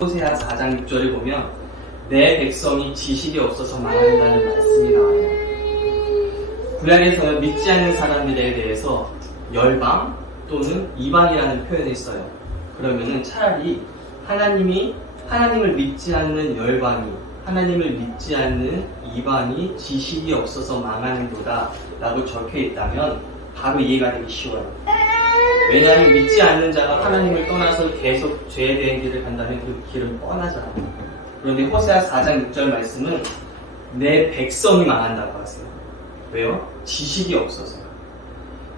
호세아 4장 6절을 보면 내 백성이 지식이 없어서 망한다는 말씀이 나와요. 구약에서 믿지 않는 사람들에 대해서 열방 또는 이방이라는 표현을 써요. 그러면은 차라리 하나님을 믿지 않는 열방이, 하나님을 믿지 않는 이방이 지식이 없어서 망하는도다 라고 적혀 있다면 바로 이해가 되기 쉬워요. 왜냐하면 믿지 않는 자가 하나님을 떠나서 계속 죄에 대한 길을 간다면 그 길은 뻔하잖아요. 그런데 호세아 4장 6절 말씀은 내 백성이 망한다고 하세요. 왜요? 지식이 없어서.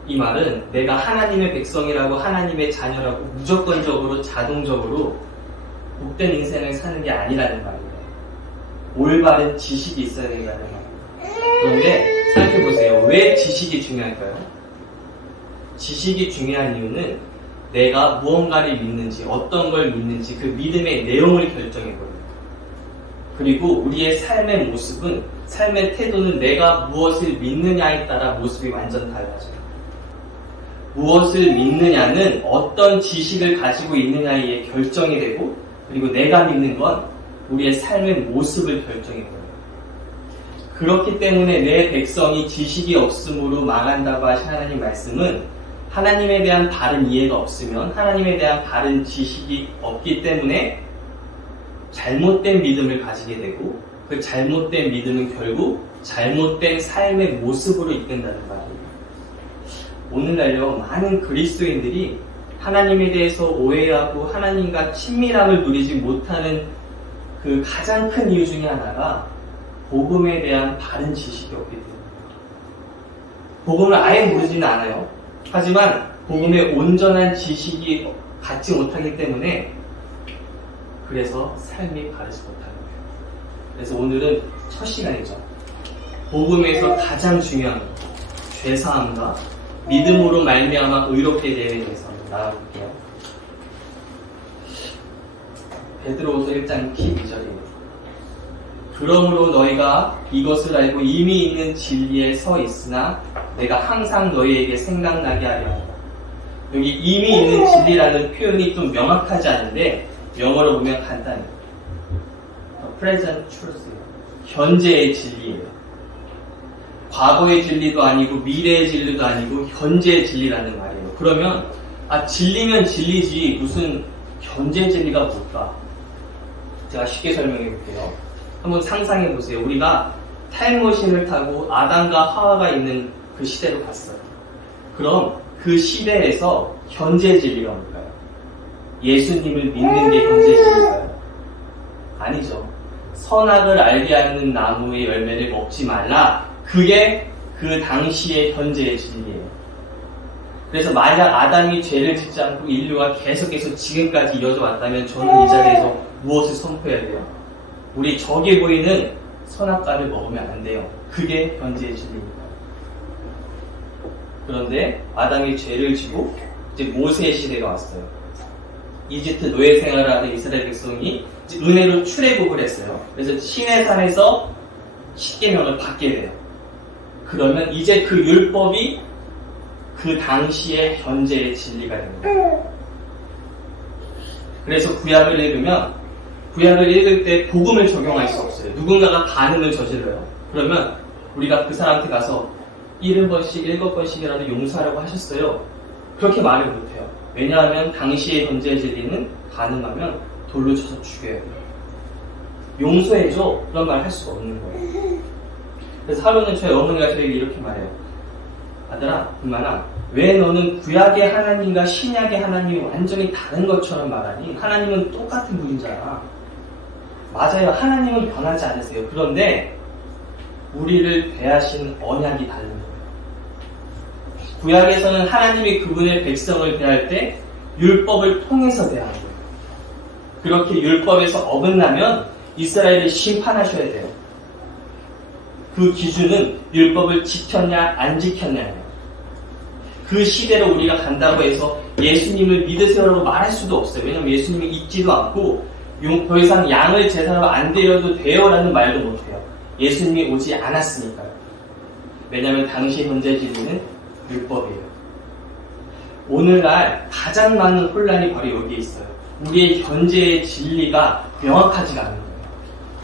이 말은 내가 하나님의 백성이라고, 하나님의 자녀라고 무조건적으로 자동적으로 복된 인생을 사는 게 아니라는 말이에요. 올바른 지식이 있어야 된다는 말이에요. 그런데 생각해보세요. 왜 지식이 중요할까요? 지식이 중요한 이유는 내가 무언가를 믿는지, 어떤 걸 믿는지 그 믿음의 내용을 결정해버려요. 그리고 우리의 삶의 모습은, 삶의 태도는 내가 무엇을 믿느냐에 따라 모습이 완전 달라져요. 무엇을 믿느냐는 어떤 지식을 가지고 있느냐에 의해 결정이 되고, 그리고 내가 믿는 건 우리의 삶의 모습을 결정해버려요. 그렇기 때문에 내 백성이 지식이 없음으로 망한다고 하신 하나님 말씀은 하나님에 대한 바른 이해가 없으면, 하나님에 대한 바른 지식이 없기 때문에 잘못된 믿음을 가지게 되고, 그 잘못된 믿음은 결국 잘못된 삶의 모습으로 이끈다는 말이에요. 오늘날요, 많은 그리스도인들이 하나님에 대해서 오해하고 하나님과 친밀함을 누리지 못하는 그 가장 큰 이유 중에 하나가 복음에 대한 바른 지식이 없기 때문입니다. 복음을 아예 모르지는 않아요. 하지만 복음의 온전한 지식이 갖지 못하기 때문에 그래서 삶이 바르지 못하는 거예요. 그래서 오늘은 첫 시간이죠. 복음에서 가장 중요한 죄사함과 믿음으로 말미암아 의롭게 되는 대해서 나아볼게요. 베드로후서 1장 12절이에요. 그러므로 너희가 이것을 알고 이미 있는 진리에 서 있으나 내가 항상 너희에게 생각나게 하려 한다. 여기 이미 있는 진리라는 표현이 좀 명확하지 않은데 영어로 보면 간단해요. Present truth예요. 현재의 진리예요. 과거의 진리도 아니고 미래의 진리도 아니고 현재의 진리라는 말이에요. 그러면 진리면 진리지 무슨 현재 진리가 뭘까? 제가 쉽게 설명해 볼게요. 한번 상상해 보세요. 우리가 타임머신을 타고 아담과 하와가 있는 그 시대로 갔어요. 그럼 그 시대에서 현재 진리가 뭘까요? 예수님을 믿는 게 현재 진리인가요? 아니죠. 선악을 알게 하는 나무의 열매를 먹지 말라. 그게 그 당시의 현재의 진리예요. 그래서 만약 아담이 죄를 짓지 않고 인류가 계속해서 지금까지 이어져 왔다면 저는 이 자리에서 무엇을 선포해야 돼요? 우리 적에 보이는 선악과를 먹으면 안 돼요. 그게 현재의 진리입니다. 그런데 아담이 죄를 지고 이제 모세의 시대가 왔어요. 이집트 노예 생활을 하는 이스라엘 백성이 은혜로 출애굽을 했어요. 그래서 시내산에서 십계명을 받게 돼요. 그러면 이제 그 율법이 그 당시의 현재의 진리가 됩니다. 그래서 구약을 읽을 때 복음을 적용할 수 없어요. 누군가가 간음을 저질러요. 그러면 우리가 그 사람한테 가서 70번씩 7번씩이라도 용서하라고 하셨어요. 그렇게 말을 못해요. 왜냐하면 당시의 현재의 진리는 간음하면 돌로 쳐서 죽여야 돼요. 용서해줘. 그런 말 할 수가 없는 거예요. 그래서 하루는 저희 어머니가 저에게 이렇게 말해요. 아들아, 엄마나, 왜 너는 구약의 하나님과 신약의 하나님이 완전히 다른 것처럼 말하니? 하나님은 똑같은 분이잖아. 맞아요. 하나님은 변하지 않으세요. 그런데 우리를 대하신 언약이 다른 거예요. 구약에서는 하나님이 그분의 백성을 대할 때 율법을 통해서 대하는 거예요. 그렇게 율법에서 어긋나면 이스라엘을 심판하셔야 돼요. 그 기준은 율법을 지켰냐 안 지켰냐예요. 그 시대로 우리가 간다고 해서 예수님을 믿으세요라고 말할 수도 없어요. 왜냐하면 예수님이 있지도 않고 더 이상 양을 제사로 안 드려도 돼요라는 말도 못해요. 예수님이 오지 않았으니까요. 왜냐하면 당시 현재 진리는 율법이에요. 오늘날 가장 많은 혼란이 바로 여기에 있어요. 우리의 현재의 진리가 명확하지가 않은 거예요.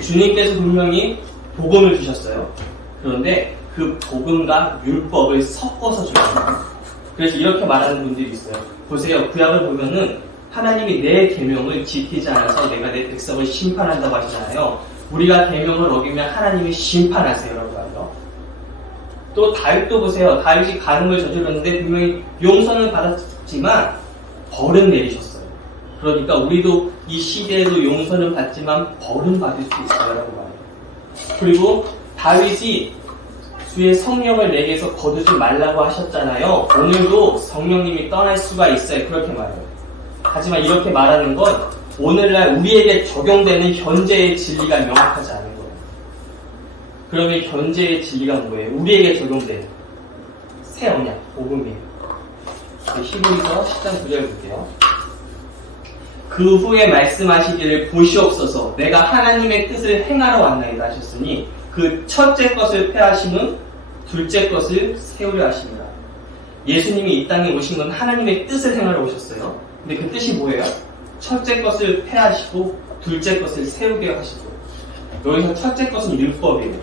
주님께서 분명히 복음을 주셨어요. 그런데 그 복음과 율법을 섞어서 주셨어요. 그래서 이렇게 말하는 분들이 있어요. 보세요. 구약을 보면은 하나님이 내 계명을 지키지 않아서 내가 내 백성을 심판한다고 하시잖아요. 우리가 계명을 어기면 하나님이 심판하세요라고 하죠. 또 다윗도 보세요. 다윗이 간음을 저질렀는데 분명히 용서는 받았지만 벌은 내리셨어요. 그러니까 우리도 이 시대에도 용서는 받지만 벌은 받을 수 있어요라고 말해요. 그리고 다윗이 주의 성령을 내게서 거두지 말라고 하셨잖아요. 오늘도 성령님이 떠날 수가 있어요. 그렇게 말해요. 하지만 이렇게 말하는 건 오늘날 우리에게 적용되는 현재의 진리가 명확하지 않은 거예요. 그러면 현재의 진리가 뭐예요? 우리에게 적용되는 새 언약, 복음이에요. 히브리서 10장 9절 볼게요. 그 후에 말씀하시기를 보시옵소서 내가 하나님의 뜻을 행하러 왔나이다 하셨으니 그 첫째 것을 폐하심은 둘째 것을 세우려 하십니다. 예수님이 이 땅에 오신 건 하나님의 뜻을 행하러 오셨어요. 근데 그 뜻이 뭐예요? 첫째 것을 폐하시고 둘째 것을 세우게 하시고 여기서 첫째 것은 율법이에요.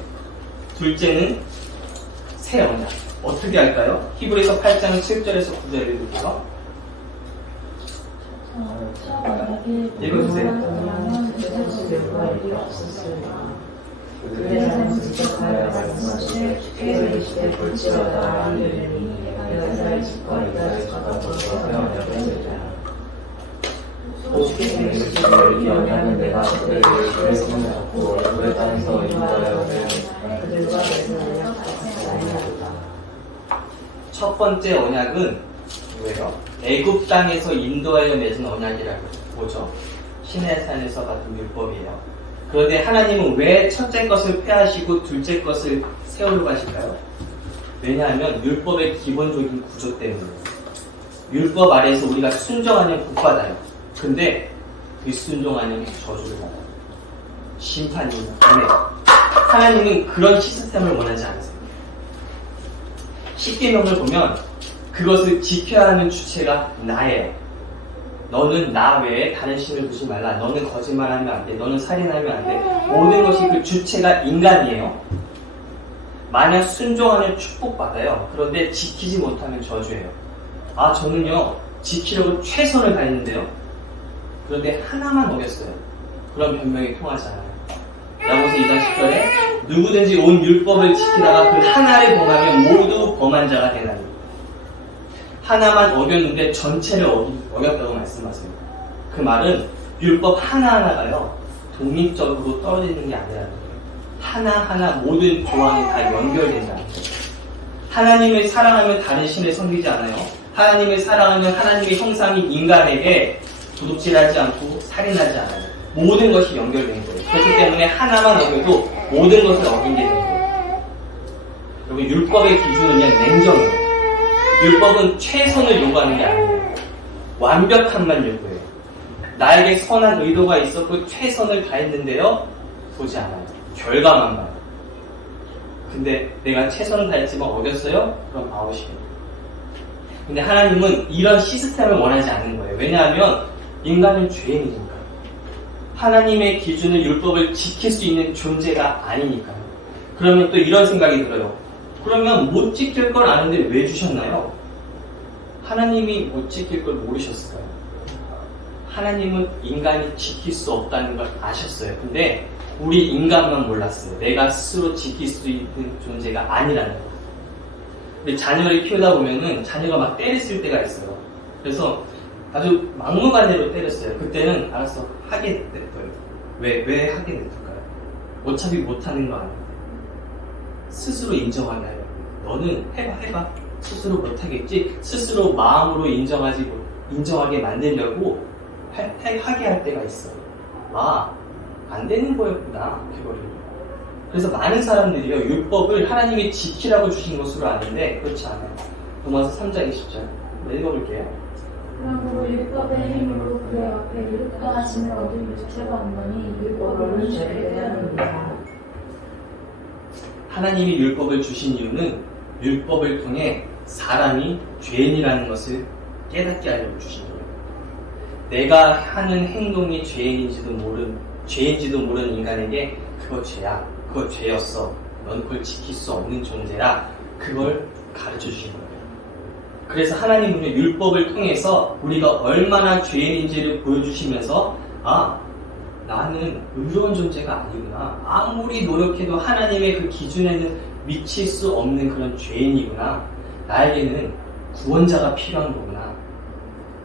둘째는 새 언약. 어떻게 할까요? 히브리서 8장 7절에서 9절을 볼게요. 읽어주세요. 그대는 지적하여 말씀하시되 주께서 이르시되 볼지어다 이르니 내가 이스라엘 집과 유다 집과 더불어서 언약을 맺으리라. 또 주께서 이르시되 이 언약은 내가 그들에게 주의 손에 잡고 얼굴에 땅에서 인도하여 그들과 맺은 언약 같이 아니하리라. 첫 번째 언약은 뭐예요? 애굽 땅에서 인도하여 맺은 언약이라고 보죠. 시내산에서 받은 율법이에요. 그런데 하나님은 왜 첫째 것을 폐하시고 둘째 것을 세우려고 하실까요? 왜냐하면 율법의 기본적인 구조 때문에 율법 아래에서 우리가 순종하면 복받아요. 근데 불순종하면 저주를 받아요. 심판이나 은혜. 하나님은 그런 시스템을 원하지 않으세요. 십계명을 보면 그것을 지켜야 하는 주체가 나예요. 너는 나 외에 다른 신을 두지 말라. 너는 거짓말하면 안 돼. 너는 살인하면 안 돼. 모든 것이 그 주체가 인간이에요. 만약 순종하면 축복받아요. 그런데 지키지 못하면 저주예요. 아, 저는요 지키려고 최선을 다했는데요. 그런데 하나만 어겼어요. 그런 변명이 통하지 않아요. 야고보서 2장 10절에 누구든지 온 율법을 지키다가 그 하나를 범하면 모두 범한 자가 되나니. 하나만 어겼는데 전체를 어겼다고 말씀하세요. 그 말은 율법 하나하나가요 독립적으로 떨어지는 게 아니라는 거예요. 하나하나 모든 조항이 다 연결된다는 거예요. 하나님을 사랑하면 다른 신을 섬기지 않아요. 하나님을 사랑하면 하나님의 형상인 인간에게 도둑질하지 않고 살인하지 않아요. 모든 것이 연결된 거예요. 그렇기 때문에 하나만 어겨도 모든 것을 어긴 게 되는 거예요. 여기 율법의 기준은요 냉정해요. 율법은 최선을 요구하는 게 아니에요. 완벽함만 요구해요. 나에게 선한 의도가 있었고 최선을 다했는데요 보지 않아요. 결과만 봐요. 근데 내가 최선을 다했지만 어겼어요? 그럼 아웃이에요. 근데 하나님은 이런 시스템을 원하지 않는 거예요. 왜냐하면 인간은 죄인이니까. 하나님의 기준을 율법을 지킬 수 있는 존재가 아니니까요. 그러면 또 이런 생각이 들어요. 그러면 못 지킬 걸 아는데 왜 주셨나요? 하나님이 못 지킬 걸 모르셨을까요? 하나님은 인간이 지킬 수 없다는 걸 아셨어요. 근데 우리 인간만 몰랐어요. 내가 스스로 지킬 수 있는 존재가 아니라는 거. 근데 자녀를 키우다 보면은 자녀가 막 때렸을 때가 있어요. 그래서 아주 막무가내로 때렸어요. 그때는 알았어 하게 냈어요. 왜 하게 냈을까요? 어차피 못하는 거 아닌데 스스로 인정하나요? 너는 해봐. 스스로 못하겠지? 스스로 마음으로 인정하게 만들려고 하게 할 때가 있어. 안 되는 거였구나. 그래서 많은 사람들이요 율법을 하나님이 지키라고 주신 것으로 아는데 그렇지 않아요. 로마서 3장 20절 읽어볼게요. 그러므로 율법의 힘으로 그의 앞에 율법하심을 얻은 주체가 없느니 율법으로는 죄를 빼앗는다. 하나님이 율법을 주신 이유는 율법을 통해 사람이 죄인이라는 것을 깨닫게 하려고 주신 거예요. 내가 하는 행동이 죄인지도 모르는 인간에게 그거 죄야. 그거 죄였어. 넌 그걸 지킬 수 없는 존재라. 그걸 가르쳐 주신 거예요. 그래서 하나님은 율법을 통해서 우리가 얼마나 죄인인지를 보여주시면서 나는 의로운 존재가 아니구나. 아무리 노력해도 하나님의 그 기준에는 미칠 수 없는 그런 죄인이구나. 나에게는 구원자가 필요한 거구나.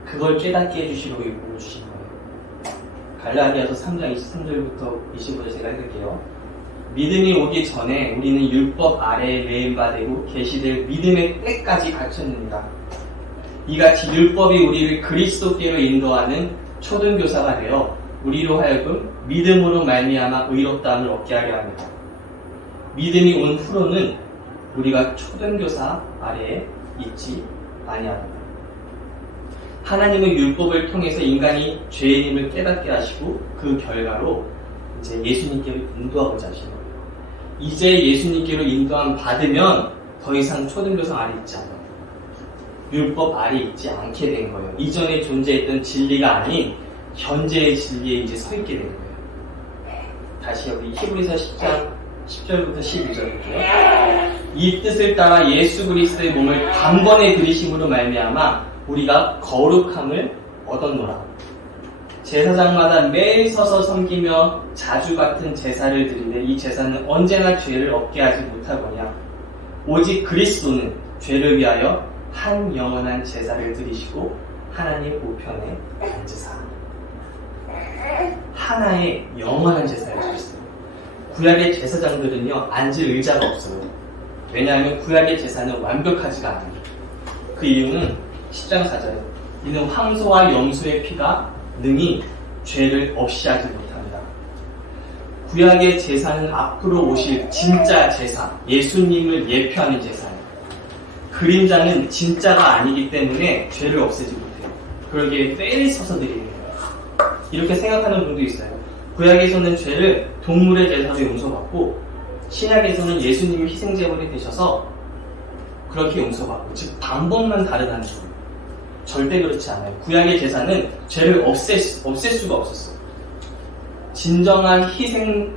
그걸 깨닫게 해주시려고 보여주신 거예요. 갈라디아서 3장 23절부터 25절 제가 읽을게요. 믿음이 오기 전에 우리는 율법 아래에 매일바되고 계시될 믿음의 때까지 갇혔느니라. 이같이 율법이 우리를 그리스도께로 인도하는 초등교사가 되어 우리로 하여금 믿음으로 말미암아 의롭다함을 얻게 하려 합니다. 믿음이 온 후로는 우리가 초등교사 아래에 있지 아니합니다. 하나님은 율법을 통해서 인간이 죄인임을 깨닫게 하시고 그 결과로 이제 예수님께로 인도하고자 하신 거예요. 이제 예수님께로 인도함 받으면 더 이상 초등교사 아래 있지 않아요. 율법 아래 있지 않게 된 거예요. 이전에 존재했던 진리가 아닌 현재의 진리에 이제 서 있게 된 거예요. 다시 여기 히브리서 10장 10절부터 12절 볼게요. 이 뜻을 따라 예수 그리스도의 몸을 단번에 들이심으로 말미암아 우리가 거룩함을 얻었노라. 제사장마다 매일 서서 섬기며 자주 같은 제사를 드리는데 이 제사는 언제나 죄를 얻게 하지 못하거냐. 오직 그리스도는 죄를 위하여 한 영원한 제사를 드리시고 하나님 우편에 앉으사. 하나의 영원한 제사를 드렸어요. 구약의 제사장들은요 앉을 의자가 없어요. 왜냐하면 구약의 제사는 완벽하지가 않아요. 그 이유는 10장 4절 이는 황소와 염소의 피가 능히 죄를 없이 하지 못합니다. 구약의 제사는 앞으로 오실 진짜 제사, 예수님을 예표하는 제사예요. 그림자는 진짜가 아니기 때문에 죄를 없애지 못해요. 그러기에 매일 서서 드리는 거예요. 이렇게 생각하는 분도 있어요. 구약에서는 죄를 동물의 제사로 용서받고 신약에서는 예수님이 희생제물이 되셔서 그렇게 용서받고 즉 방법만 다르다는 거예요. 절대 그렇지 않아요. 구약의 제사는 죄를 없앨 수가 없었어요. 진정한 희생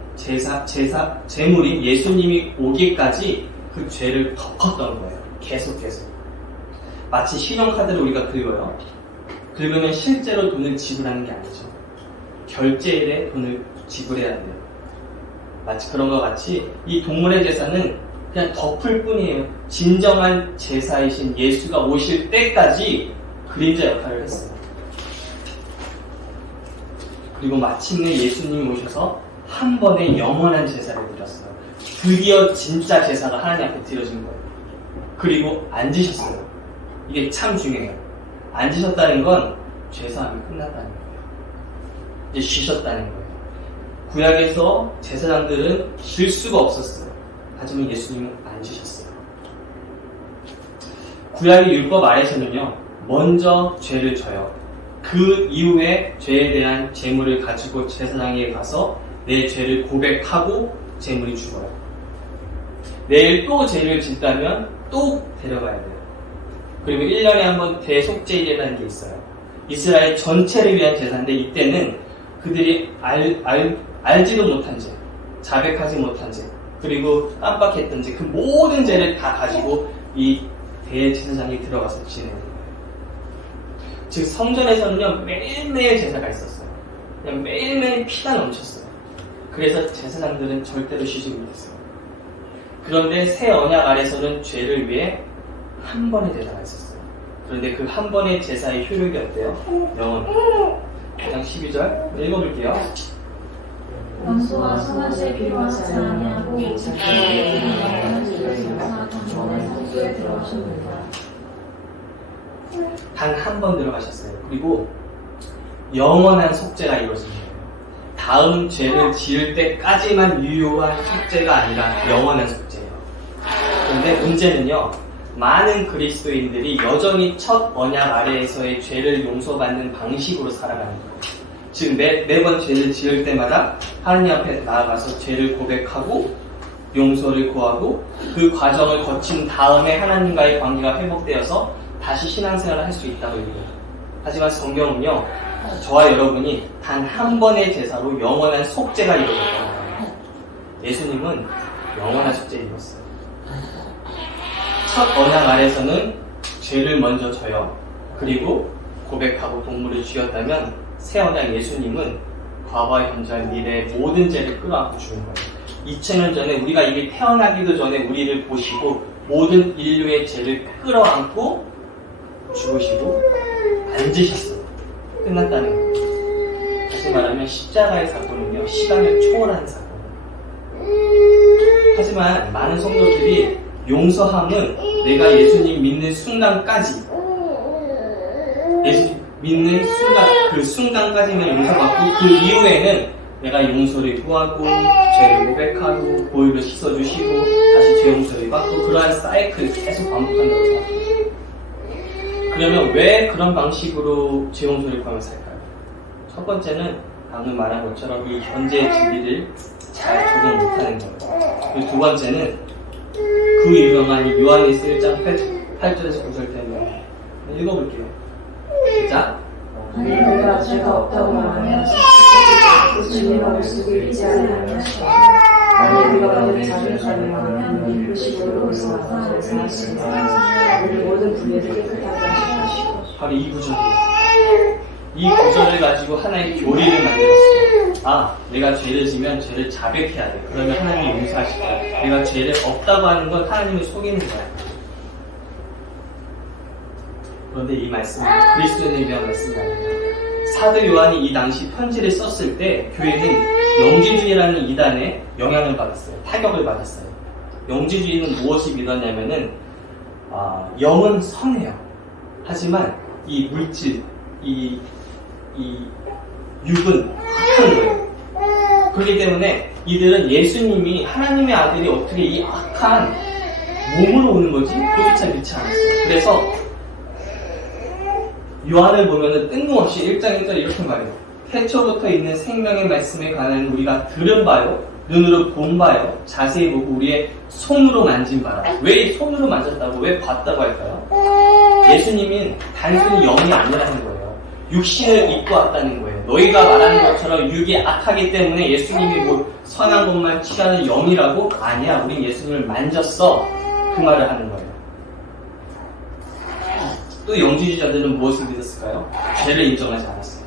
제물인 예수님이 오기까지 그 죄를 덮었던 거예요. 계속해서. 마치 신용카드를 우리가 긁어요. 긁으면 실제로 돈을 지불하는 게 아니죠. 결제일에 돈을 지불해야 돼요. 마치 그런 것 같이 이 동물의 제사는 그냥 덮을 뿐이에요. 진정한 제사이신 예수가 오실 때까지 그림자 역할을 했어요. 그리고 마침내 예수님이 오셔서 한 번에 영원한 제사를 드렸어요. 드디어 진짜 제사가 하나님 앞에 드려진 거예요. 그리고 앉으셨어요. 이게 참 중요해요. 앉으셨다는 건 죄사함이 끝났다는 거예요. 이제 쉬셨다는 거예요. 구약에서 제사장들은 쉴 수가 없었어요. 하지만 예수님은 앉으셨어요. 구약의 율법 아래서는요, 먼저 죄를 져요. 그 이후에 죄에 대한 제물을 가지고 제사장에게 가서 내 죄를 고백하고 제물이 죽어요. 내일 또 죄를 짓다면 또 데려가야 돼요. 그리고 1년에 한 번 대속죄일이라는 게 있어요. 이스라엘 전체를 위한 제사인데 이때는 그들이 알지도 못한 죄, 자백하지 못한 죄, 그리고 깜빡했던 죄, 그 모든 죄를 다 가지고 이 대제사장이 들어가서 지내는 거예요. 즉 성전에서는요 매일매일 제사가 있었어요. 그냥 매일매일 피가 넘쳤어요. 그래서 제사장들은 절대로 쉬지 못했어요. 그런데 새 언약 아래서는 죄를 위해 한 번의 제사가 있었어요. 그런데 그 한 번의 제사의 효력이 어때요? 영원히. 5장 12절 읽어볼게요. 원수와 선하실 필요하지 아니하고 자기의 영원한 죄를 용서하는 전에 성소에 들어가셨느니라. 단 한 번 들어가셨어요. 그리고 영원한 속죄가 이루어진 거예요. 다음 죄를 지을 때까지만 유효한 속죄가 아니라 영원한 속죄예요. 그런데 문제는요, 많은 그리스도인들이 여전히 첫 언약 아래에서의 죄를 용서받는 방식으로 살아가는 거예요. 즉 매번 죄를 지을 때마다 하나님 앞에 나아가서 죄를 고백하고 용서를 구하고 그 과정을 거친 다음에 하나님과의 관계가 회복되어서 다시 신앙생활을 할 수 있다고 얘기해요. 하지만 성경은요, 저와 여러분이 단 한 번의 제사로 영원한 속죄가 이루어졌잖아요. 예수님은 영원한 속죄를 이뤘어요. 첫 언약 아래서는 죄를 먼저 져요. 그리고 고백하고 동물을 죽였다면 새 언약 예수님은 과거와 현재와 미래의 모든 죄를 끌어안고 죽은 거예요. 2000년 전에 우리가 이미 태어나기도 전에 우리를 보시고 모든 인류의 죄를 끌어안고 죽으시고 앉으셨어요. 끝났다는 거예요. 다시 말하면 십자가의 사건은요, 시간을 초월한 사건이에요. 하지만 많은 성도들이 용서함은 내가 예수님 믿는 순간까지, 예수님 믿는 순간, 그 순간까지만 용서받고 그 이후에는 내가 용서를 구하고 죄를 고백하고 보혈로 씻어주시고 다시 죄 용서를 받고 그러한 사이클을 계속 반복한다고 생각해요. 그러면 왜 그런 방식으로 죄 용서를 구하며 살까요? 첫 번째는 방금 말한 것처럼 이 현재의 진리를 잘 적응 못하는 거예요. 그리고 두 번째는 그 유명한 요한일서 1장 8절에서 9절 때문에 읽어볼게요. 시작. 우리가 죄가 없다고 말하면 주님을 수도 있지 않으면 만약 우리가 만약 자백하면 우리 표식으로 의사하사 사하시며 우리 모든 불의를 깨끗하게 하시고 바로 이 구절이에요. 이 구절을 가지고 하나의 교리를 만들었어요. 아, 내가 죄를 지면 죄를 자백해야 돼. 그러면 하나님이 용서하실 거야. 내가 죄를 없다고 하는 건 하나님을 속이는 거야. 그런데 이 말씀은 그리스도인을 위한 말씀이 아닙니다. 사도 요한이 이 당시 편지를 썼을 때 교회는 영지주의라는 이단에 영향을 받았어요. 타격을 받았어요. 영지주의는 무엇이 믿었냐면은 영은 선해요. 하지만 이 물질, 이 육은 악한 거예요. 그렇기 때문에 이들은 예수님이 하나님의 아들이 어떻게 이 악한 몸으로 오는 거지? 그조차 믿지 않았어요. 그래서 요한을 보면은 뜬금없이 1장 1절 이렇게 말해요. 태초부터 있는 생명의 말씀에 관한 우리가 들은 바요, 눈으로 본 바요, 자세히 보고 우리의 손으로 만진 바라. 왜 이 손으로 만졌다고, 왜 봤다고 할까요? 예수님은 단순히 영이 아니라는 거예요. 육신을 입고 왔다는 거예요. 너희가 말하는 것처럼 육이 악하기 때문에 예수님이 뭐 선한 것만 취하는 영이라고? 아니야. 우린 예수님을 만졌어. 그 말을 하는 거예요. 또 영지주의자들은 무엇을 믿었을까요? 죄를 인정하지 않았어요.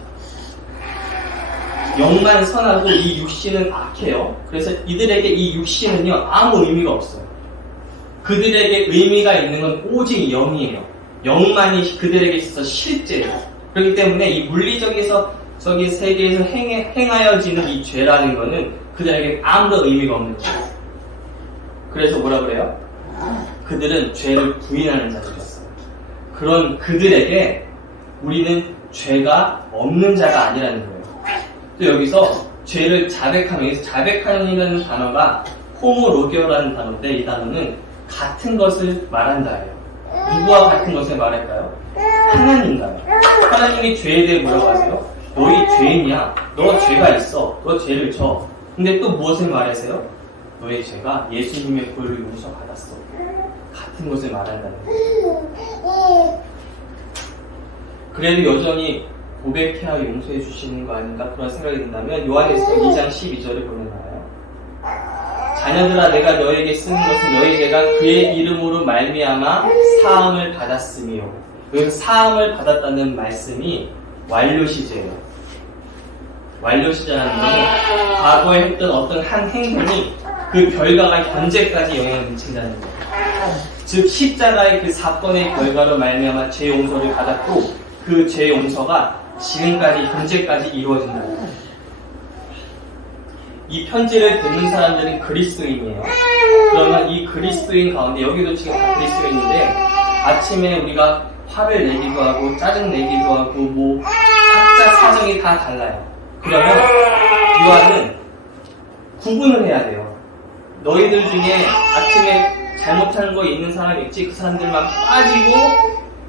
영만 선하고 이 육신은 악해요. 그래서 이들에게 이 육신은요 아무 의미가 없어요. 그들에게 의미가 있는 건 오직 영이에요. 영만이 그들에게 있어서 실제예요. 그렇기 때문에 이 물리적에서 저기 세계에서 행하여지는 이 죄라는 거는 그들에게 아무런 의미가 없는 거예요. 그래서 뭐라 그래요? 그들은 죄를 부인하는 자들이었어요. 그런 그들에게 우리는 죄가 없는 자가 아니라는 거예요. 또 여기서 죄를 자백하면, 여기서 자백하는 단어가 호모로게오라는 단어인데 이 단어는 같은 것을 말한다예요. 누구와 같은 것을 말할까요? 하나님과요. 하나님이 죄에 대해 뭐라고 하세요? 너희 죄인이야. 너 죄가 있어. 너 죄를 져. 근데 또 무엇을 말하세요? 너의 죄가 예수님의 보혈로 용서받았어. 같은 것을 말한다는 거예요. 그래도 여전히 고백해야 용서해 주시는 거 아닌가 그런 생각이 든다면 요한일서 2장 12절을 보면 나와요. 자녀들아 내가 너에게 쓰는 것은 너희 죄가 그의 이름으로 말미암아 사함을 받았으며 그 사함을 받았다는 말씀이 완료시제예요. 완료시제라는 것은 과거에 했던 어떤 한 행동이 그 결과가 현재까지 영향을 미친다는 거예요. 즉 십자가의 그 사건의 결과로 말미암아 죄 용서를 받았고 그 죄 용서가 지금까지 현재까지 이루어진다는 거예요. 이 편지를 듣는 사람들은 그리스도인이에요. 그러면 이 그리스도인 가운데 여기도 지금 다 그리스도인인데 아침에 우리가 화를 내기도 하고 짜증 내기도 하고 뭐 각자 사정이 다 달라요. 그러면 요한은 구분을 해야 돼요. 너희들 중에 아침에 잘못하는 거 있는 사람이 있지 그 사람들만 빠지고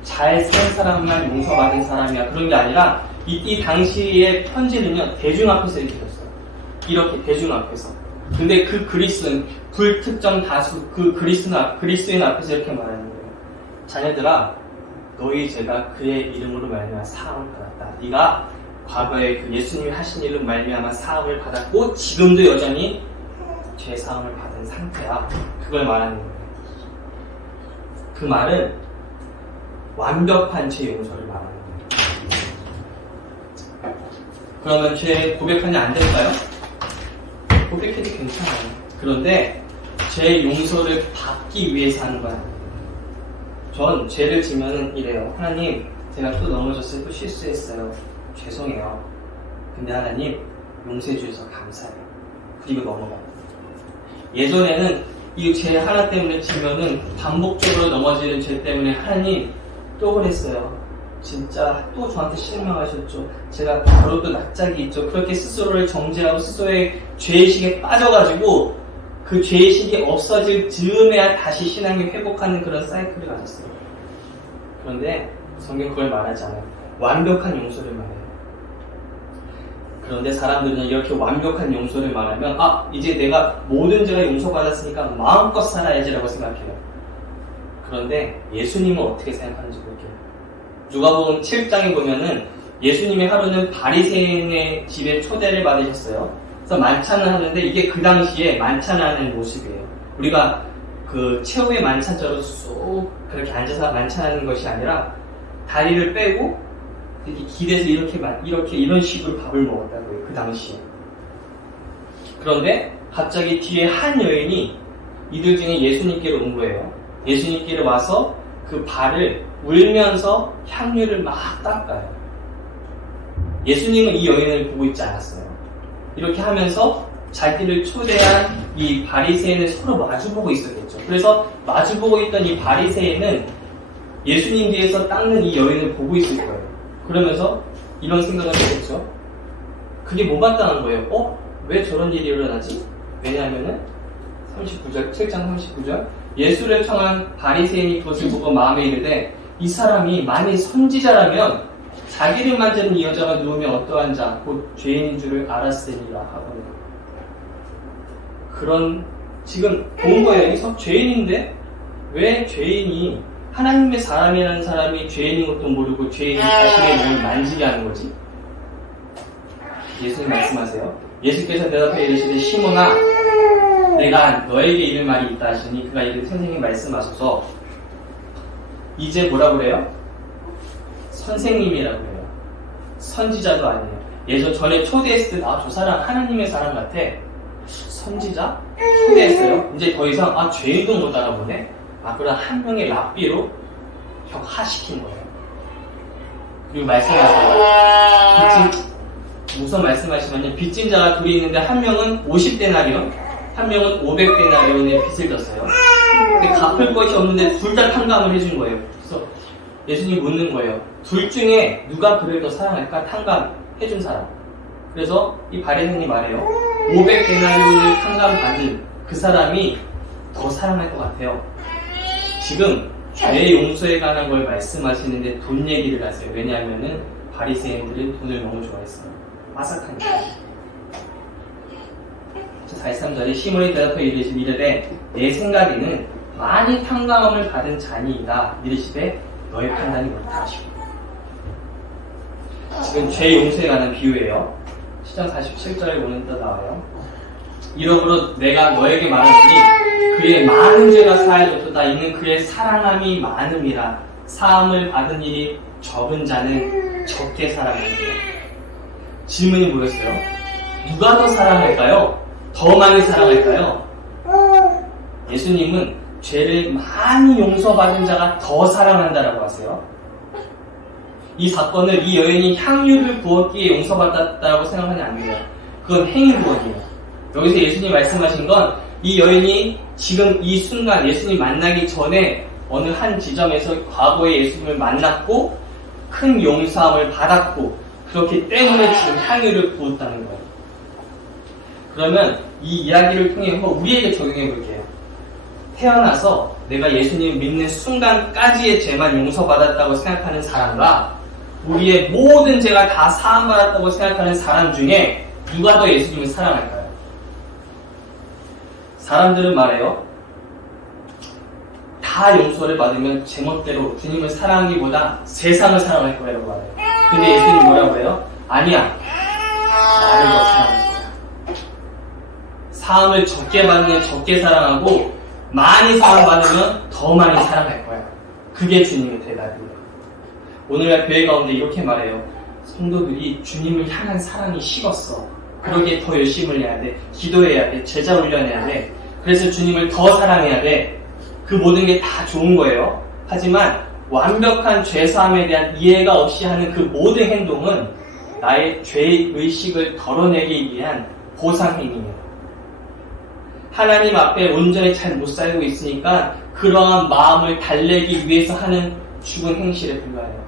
잘 산 사람만 용서받은 사람이야. 그런 게 아니라 이 당시의 편지는요 대중 앞에서 이렇게 줬어요. 이렇게 대중 앞에서. 근데 그 그리스는 불특정 다수 그 그리스도인 앞에서 이렇게 말하는 거예요. 자녀들아 너희 죄가 그의 이름으로 말미암아 사함을 받았다. 네가 과거에 그 예수님이 하신 일로 말미암아 사함을 받았고 지금도 여전히 죄 사함을 받은 상태야. 그걸 말하는 거예요. 그 말은 완벽한 죄 용서를 말하는 거예요. 그러면 죄 고백하면 안 될까요? 고백해도 괜찮아요. 그런데 죄 용서를 받기 위해서 하는 건 아니에요. 전 죄를 지면은 이래요. 하나님, 제가 또 넘어졌어요. 또 실수했어요. 죄송해요. 근데 하나님, 용서해 주셔서 감사해요. 그리고 넘어가요. 예전에는 이 죄 하나 때문에 지면은 반복적으로 넘어지는 죄 때문에 하나님, 또 그랬어요. 진짜 또 저한테 실망하셨죠. 제가 바로 또 낯짝이 있죠. 그렇게 스스로를 정죄하고 스스로의 죄의식에 빠져가지고 그 죄의식이 없어질 즈음에야 다시 신앙이 회복하는 그런 사이클을 가졌어요. 그런데 성경 그걸 말하지 않아요. 완벽한 용서를 말해요. 그런데 사람들은 이렇게 완벽한 용서를 말하면 이제 내가 모든 죄가 용서받았으니까 마음껏 살아야지라고 생각해요. 그런데 예수님은 어떻게 생각하는지 볼게요. 누가복음 7장에 보면은 예수님의 하루는 바리새인의 집에 초대를 받으셨어요. 그래서 만찬을 하는데 이게 그 당시에 만찬을 하는 모습이에요. 우리가 그 최후의 만찬처럼 쏙 그렇게 앉아서 만찬하는 것이 아니라 다리를 빼고 이렇게 길에서 이런 식으로 밥을 먹었다고요. 그 당시에. 그런데 갑자기 뒤에 한 여인이 이들 중에 예수님께로 온 거예요. 예수님께로 와서 그 발을 울면서 향유를 막 닦아요. 예수님은 이 여인을 보고 있지 않았어요. 이렇게 하면서 자기를 초대한 이 바리새인을 서로 마주보고 있었겠죠. 그래서 마주보고 있던 이 바리새인은 예수님 뒤에서 닦는 이 여인을 보고 있을 거예요. 그러면서 이런 생각을 했겠죠. 그게 뭐 마땅한 거예요? 왜 저런 일이 일어나지? 왜냐하면은 39절, 7장 39절 예수를 청한 바리새인이 그것을 보고 마음에 이르되 이 사람이 만일 선지자라면 자기를 만지는 이 여자가 누우면 어떠한 자, 곧 죄인인 줄을 알았으리라 하거든요. 그런 지금 본 거예요. 여기서 죄인인데 왜 죄인이 하나님의 사람이라는 사람이 죄인인 것도 모르고 죄인이 자신의 몸을 만지게 하는 거지? 예수님 말씀하세요. 예수께서 대답해 이르시되 시몬아 내가 너에게 이를 말이 있다 하시니 그가 이르되 선생님 말씀하셔서 이제 뭐라고 그래요? 선생님이라고 해요. 선지자도 아니에요. 예전 전에 초대했을 때 저 사람 하나님의 사람 같아. 선지자? 초대했어요. 이제 더 이상 죄인도 못 알아보네. 그럼 한 명의 랍비로 격하시킨 거예요. 그리고 말씀하세요. 우선 말씀하시면요. 빚진 자가 둘이 있는데 한 명은 50데나리온, 한 명은 500데나리온의 빚을 졌어요. 근데 갚을 것이 없는데 둘 다 탕감을 해준 거예요. 그래서 예수님이 묻는 거예요. 둘 중에 누가 그를 더 사랑할까? 탕감해준 사람. 그래서 이 바리새인이 말해요. 500데나리온을 탕감받은 그 사람이 더 사랑할 것 같아요. 지금 죄 용서에 관한 걸 말씀하시는데 돈 얘기를 하세요. 왜냐하면은 바리새인들은 돈을 너무 좋아했어요. 빠삭하니까. 43절에 시몬이 대답해 이르되 내 생각에는 많이 탕감함을 받은 자니이다. 이르시되 너의 판단이 옳다 하시고. 지금 죄 용서에 관한 비유예요. 10장 47절에 보면 또 나와요. 이러므로 내가 너에게 말하노니 그의 많은 죄가 사하여졌도다. 이는 그의 사랑함이 많음이라. 사함을 받은 일이 적은 자는 적게 사랑합니다. 질문이 뭐였어요? 누가 더 사랑할까요? 더 많이 사랑할까요? 예수님은 죄를 많이 용서받은 자가 더 사랑한다라고 하세요. 이 사건을 이 여인이 향유를 부었기에 용서받았다고 생각하면 안 돼요. 그건 행위구원이에요. 여기서 예수님 말씀하신 건 이 여인이 지금 이 순간 예수님 만나기 전에 어느 한 지점에서 과거에 예수님을 만났고 큰 용서함을 받았고 그렇기 때문에 지금 향유를 부었다는 거예요. 그러면 이 이야기를 통해 한번 우리에게 적용해 볼게요. 태어나서 내가 예수님을 믿는 순간까지의 죄만 용서받았다고 생각하는 사람과 우리의 모든 죄가 다 사함받았다고 생각하는 사람 중에 누가 더 예수님을 사랑할까요? 사람들은 말해요. 다 용서를 받으면 제멋대로 주님을 사랑하기보다 세상을 사랑할 거라고 말해요. 근데 예수님 뭐라고 해요? 아니야. 나를 더 사랑할 거야. 사함을 적게 받으면 적게 사랑하고 많이 사랑받으면 더 많이 사랑할 거야. 그게 주님의 대답이에요. 오늘날 교회 가운데 이렇게 말해요. 성도들이 주님을 향한 사랑이 식었어. 그러기에 더 열심을 해야 돼. 기도해야 돼. 제자 훈련해야 돼. 그래서 주님을 더 사랑해야 돼. 그 모든 게 다 좋은 거예요. 하지만 완벽한 죄사함에 대한 이해가 없이 하는 그 모든 행동은 나의 죄의식을 덜어내기 위한 보상행위예요. 하나님 앞에 온전히 잘 못 살고 있으니까 그러한 마음을 달래기 위해서 하는 죽은 행실에 불과해요.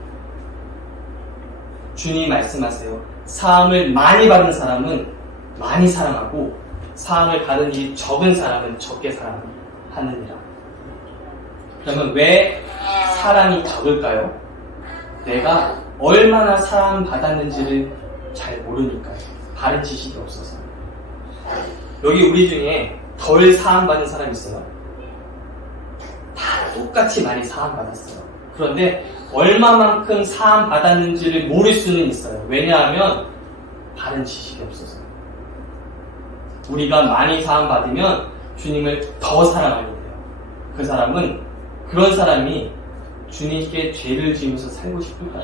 주님이 말씀하세요. 사함을 많이 받은 사람은 많이 사랑하고 사함을 받은 일이 적은 사람은 적게 사랑하느니라. 그러면 왜 사랑이 적을까요? 내가 얼마나 사랑 받았는지를 잘 모르니까요. 바른 지식이 없어서. 여기 우리 중에 덜 사랑 받은 사람 있어요. 다 똑같이 많이 사랑 받았어요. 그런데 얼마만큼 사랑 받았는지를 모를 수는 있어요. 왜냐하면 바른 지식이 없어서. 우리가 많이 사랑 받으면 주님을 더 사랑하게 돼요. 그 사람은 그런 사람이 주님께 죄를 지으면서 살고 싶을까요?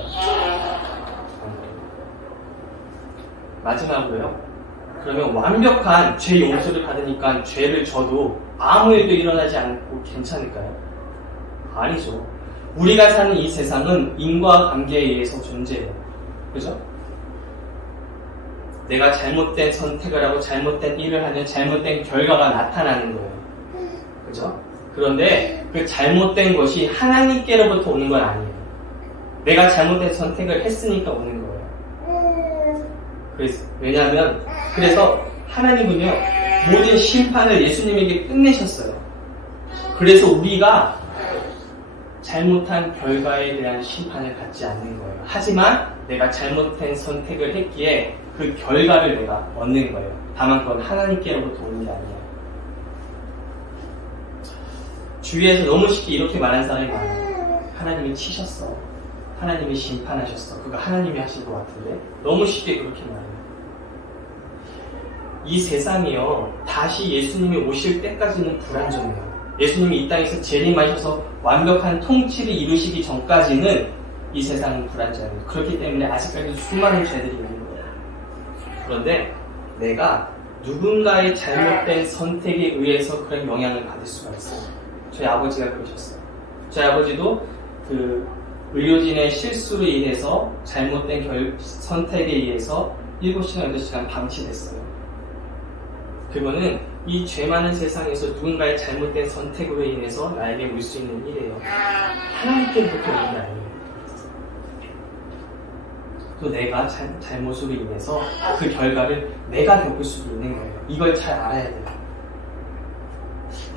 마지막으로요. 그러면 완벽한 죄 용서를 받으니까 죄를 져도 아무 일도 일어나지 않고 괜찮을까요? 아니죠. 우리가 사는 이 세상은 인과관계에 의해서 존재해요. 그죠? 내가 잘못된 선택을 하고 잘못된 일을 하면 잘못된 결과가 나타나는 거예요. 그죠? 그런데 그 잘못된 것이 하나님께로부터 오는 건 아니에요. 내가 잘못된 선택을 했으니까 오는 거예요. 그래서 하나님은요, 모든 심판을 예수님에게 끝내셨어요. 그래서 우리가 잘못한 결과에 대한 심판을 받지 않는 거예요. 하지만 내가 잘못된 선택을 했기에 그 결과를 내가 얻는 거예요. 다만 그건 하나님께로부터 오는 게 아니에요. 주위에서 너무 쉽게 이렇게 말하는 사람이 많아요. 하나님이 치셨어. 하나님이 심판하셨어. 그거 하나님이 하신 것 같은데 너무 쉽게 그렇게 말해요. 이 세상이요, 다시 예수님이 오실 때까지는 불안정해요. 예수님이 이 땅에서 재림하셔서 완벽한 통치를 이루시기 전까지는 이 세상은 불안정해요. 그렇기 때문에 아직까지 수많은 죄들이 있는 거예요. 그런데 내가 누군가의 잘못된 선택에 의해서 그런 영향을 받을 수가 있어요. 저희 아버지가 그러셨어요. 저희 아버지도 그 의료진의 실수로 인해서 잘못된 선택에 의해서 7시간, 8시간 방치됐어요. 그거는 이 죄 많은 세상에서 누군가의 잘못된 선택으로 인해서 나에게 올 수 있는 일이에요. 하나님께로부터 오는 게 아니에요. 또 내가 잘못으로 인해서 그 결과를 내가 겪을 수도 있는 거예요. 이걸 잘 알아야 돼요.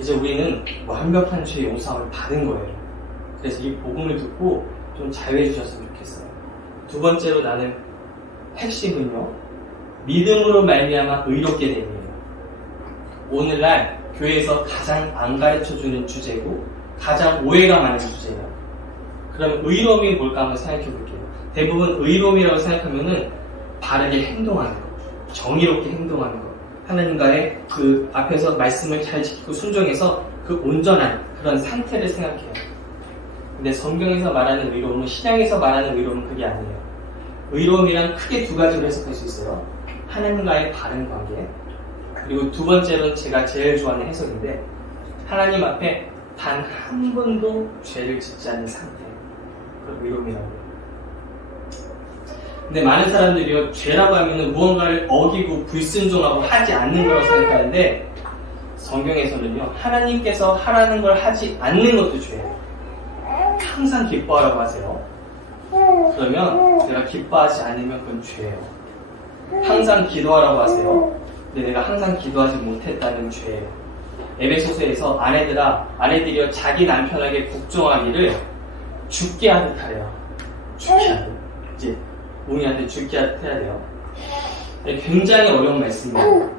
이제 우리는 완벽한 죄 용서함을 받은 거예요. 그래서 이 복음을 듣고 좀 자유해 주셨으면 좋겠어요. 두 번째로 나는 핵심은요, 믿음으로 말미암아 의롭게 됩니다. 오늘날 교회에서 가장 안 가르쳐주는 주제고 가장 오해가 많은 주제예요. 그럼 의로움이 뭘까 한번 생각해 볼게요. 대부분 의로움이라고 생각하면은 바르게 행동하는 거, 정의롭게 행동하는 거, 하나님과의 그 앞에서 말씀을 잘 지키고 순종해서 그 온전한 그런 상태를 생각해요. 근데 성경에서 말하는 의로움은, 신약에서 말하는 의로움은 그게 아니에요. 의로움이란 크게 두 가지로 해석할 수 있어요. 하나님과의 바른 관계, 그리고 두 번째로는 제가 제일 좋아하는 해석인데, 하나님 앞에 단 한 번도 죄를 짓지 않는 상태, 그걸 의로움이라고 해요. 근데 많은 사람들이요, 죄라고 하면은 무언가를 어기고 불순종하고 하지 않는 거라고 생각하는데, 성경에서는요, 하나님께서 하라는 걸 하지 않는 것도 죄예요. 항상 기뻐하라고 하세요. 그러면 내가 기뻐하지 않으면 그건 죄예요. 항상 기도하라고 하세요. 근데 내가 항상 기도하지 못했다는 죄예요. 에베소서에서 아내들이여 자기 남편에게 복종하기를 죽게 하듯 하래요. 죽게 하듯. 이제 웅이한테 죽게 하듯 해야 돼요. 굉장히 어려운 말씀이에요.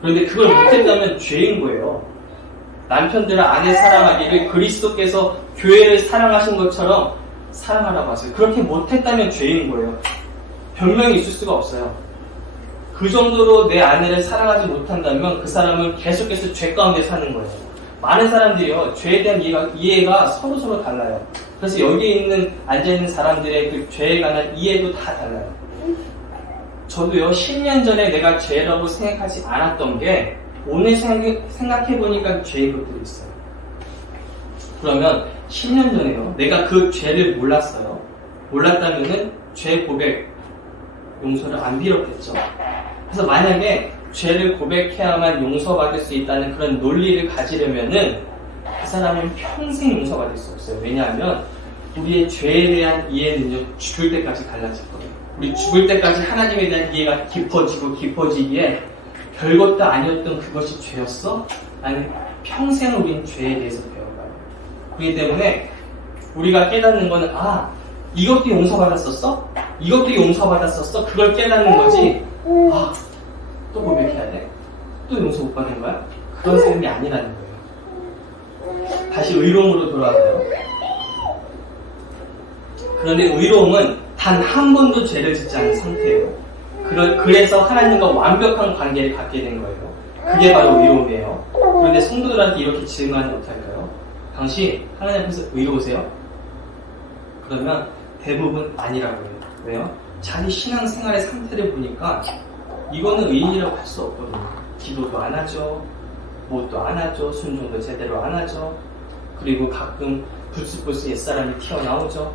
그런데 그걸 못했다면 죄인 거예요. 남편들은 아내 사랑하기를 변명이 있을 수가 없어요. 그 정도로 내 아내를 사랑하지 못한다면 그 사람은 계속해서 죄 가운데 사는 거예요. 많은 사람들이요, 죄에 대한 이해가 서로 달라요. 그래서 여기 있는, 앉아있는 사람들의 그 죄에 관한 이해도 다 달라요. 저도요, 10년 전에 내가 죄라고 생각하지 않았던 게, 오늘 생각해보니까 죄인 것들이 있어요. 그러면 10년 전에요, 내가 그 죄를 몰랐어요. 몰랐다면은 죄 고백, 용서를 안 빌었겠죠. 그래서 만약에 죄를 고백해야만 용서받을 수 있다는 그런 논리를 가지려면은 그 사람은 평생 용서받을 수 없어요. 왜냐하면 우리의 죄에 대한 이해는요, 죽을 때까지 달라질 거예요. 우리 죽을 때까지 하나님에 대한 이해가 깊어지기에 별것도 아니었던 그것이 죄였어? 아니, 평생 우린 죄에 대해서 배워가요. 그렇기 때문에 우리가 깨닫는 거는, 아, 이것도 용서받았었어? 이것도 용서받았었어? 그걸 깨닫는 거지. 아, 또 고백해야 돼? 또 용서 못 받는 거야? 그런 삶이 아니라는 거예요. 다시 의로움으로 돌아가요. 그런데 의로움은 단 한 번도 죄를 짓지 않은 상태예요. 그래서 하나님과 완벽한 관계를 갖게 된 거예요. 그게 바로 의로움이에요. 그런데 성도들한테 이렇게 질문하면 어떡할까요? 당신 하나님 앞에서 의로우세요? 그러면 대부분 아니라고 해요. 왜요? 자기 신앙생활의 상태를 보니까 이거는 의인이라고 할 수 없거든요. 기도도 안 하죠. 뭣도 안 하죠. 순종도 제대로 안 하죠. 그리고 가끔 불쑥불쑥 옛사람이 튀어나오죠.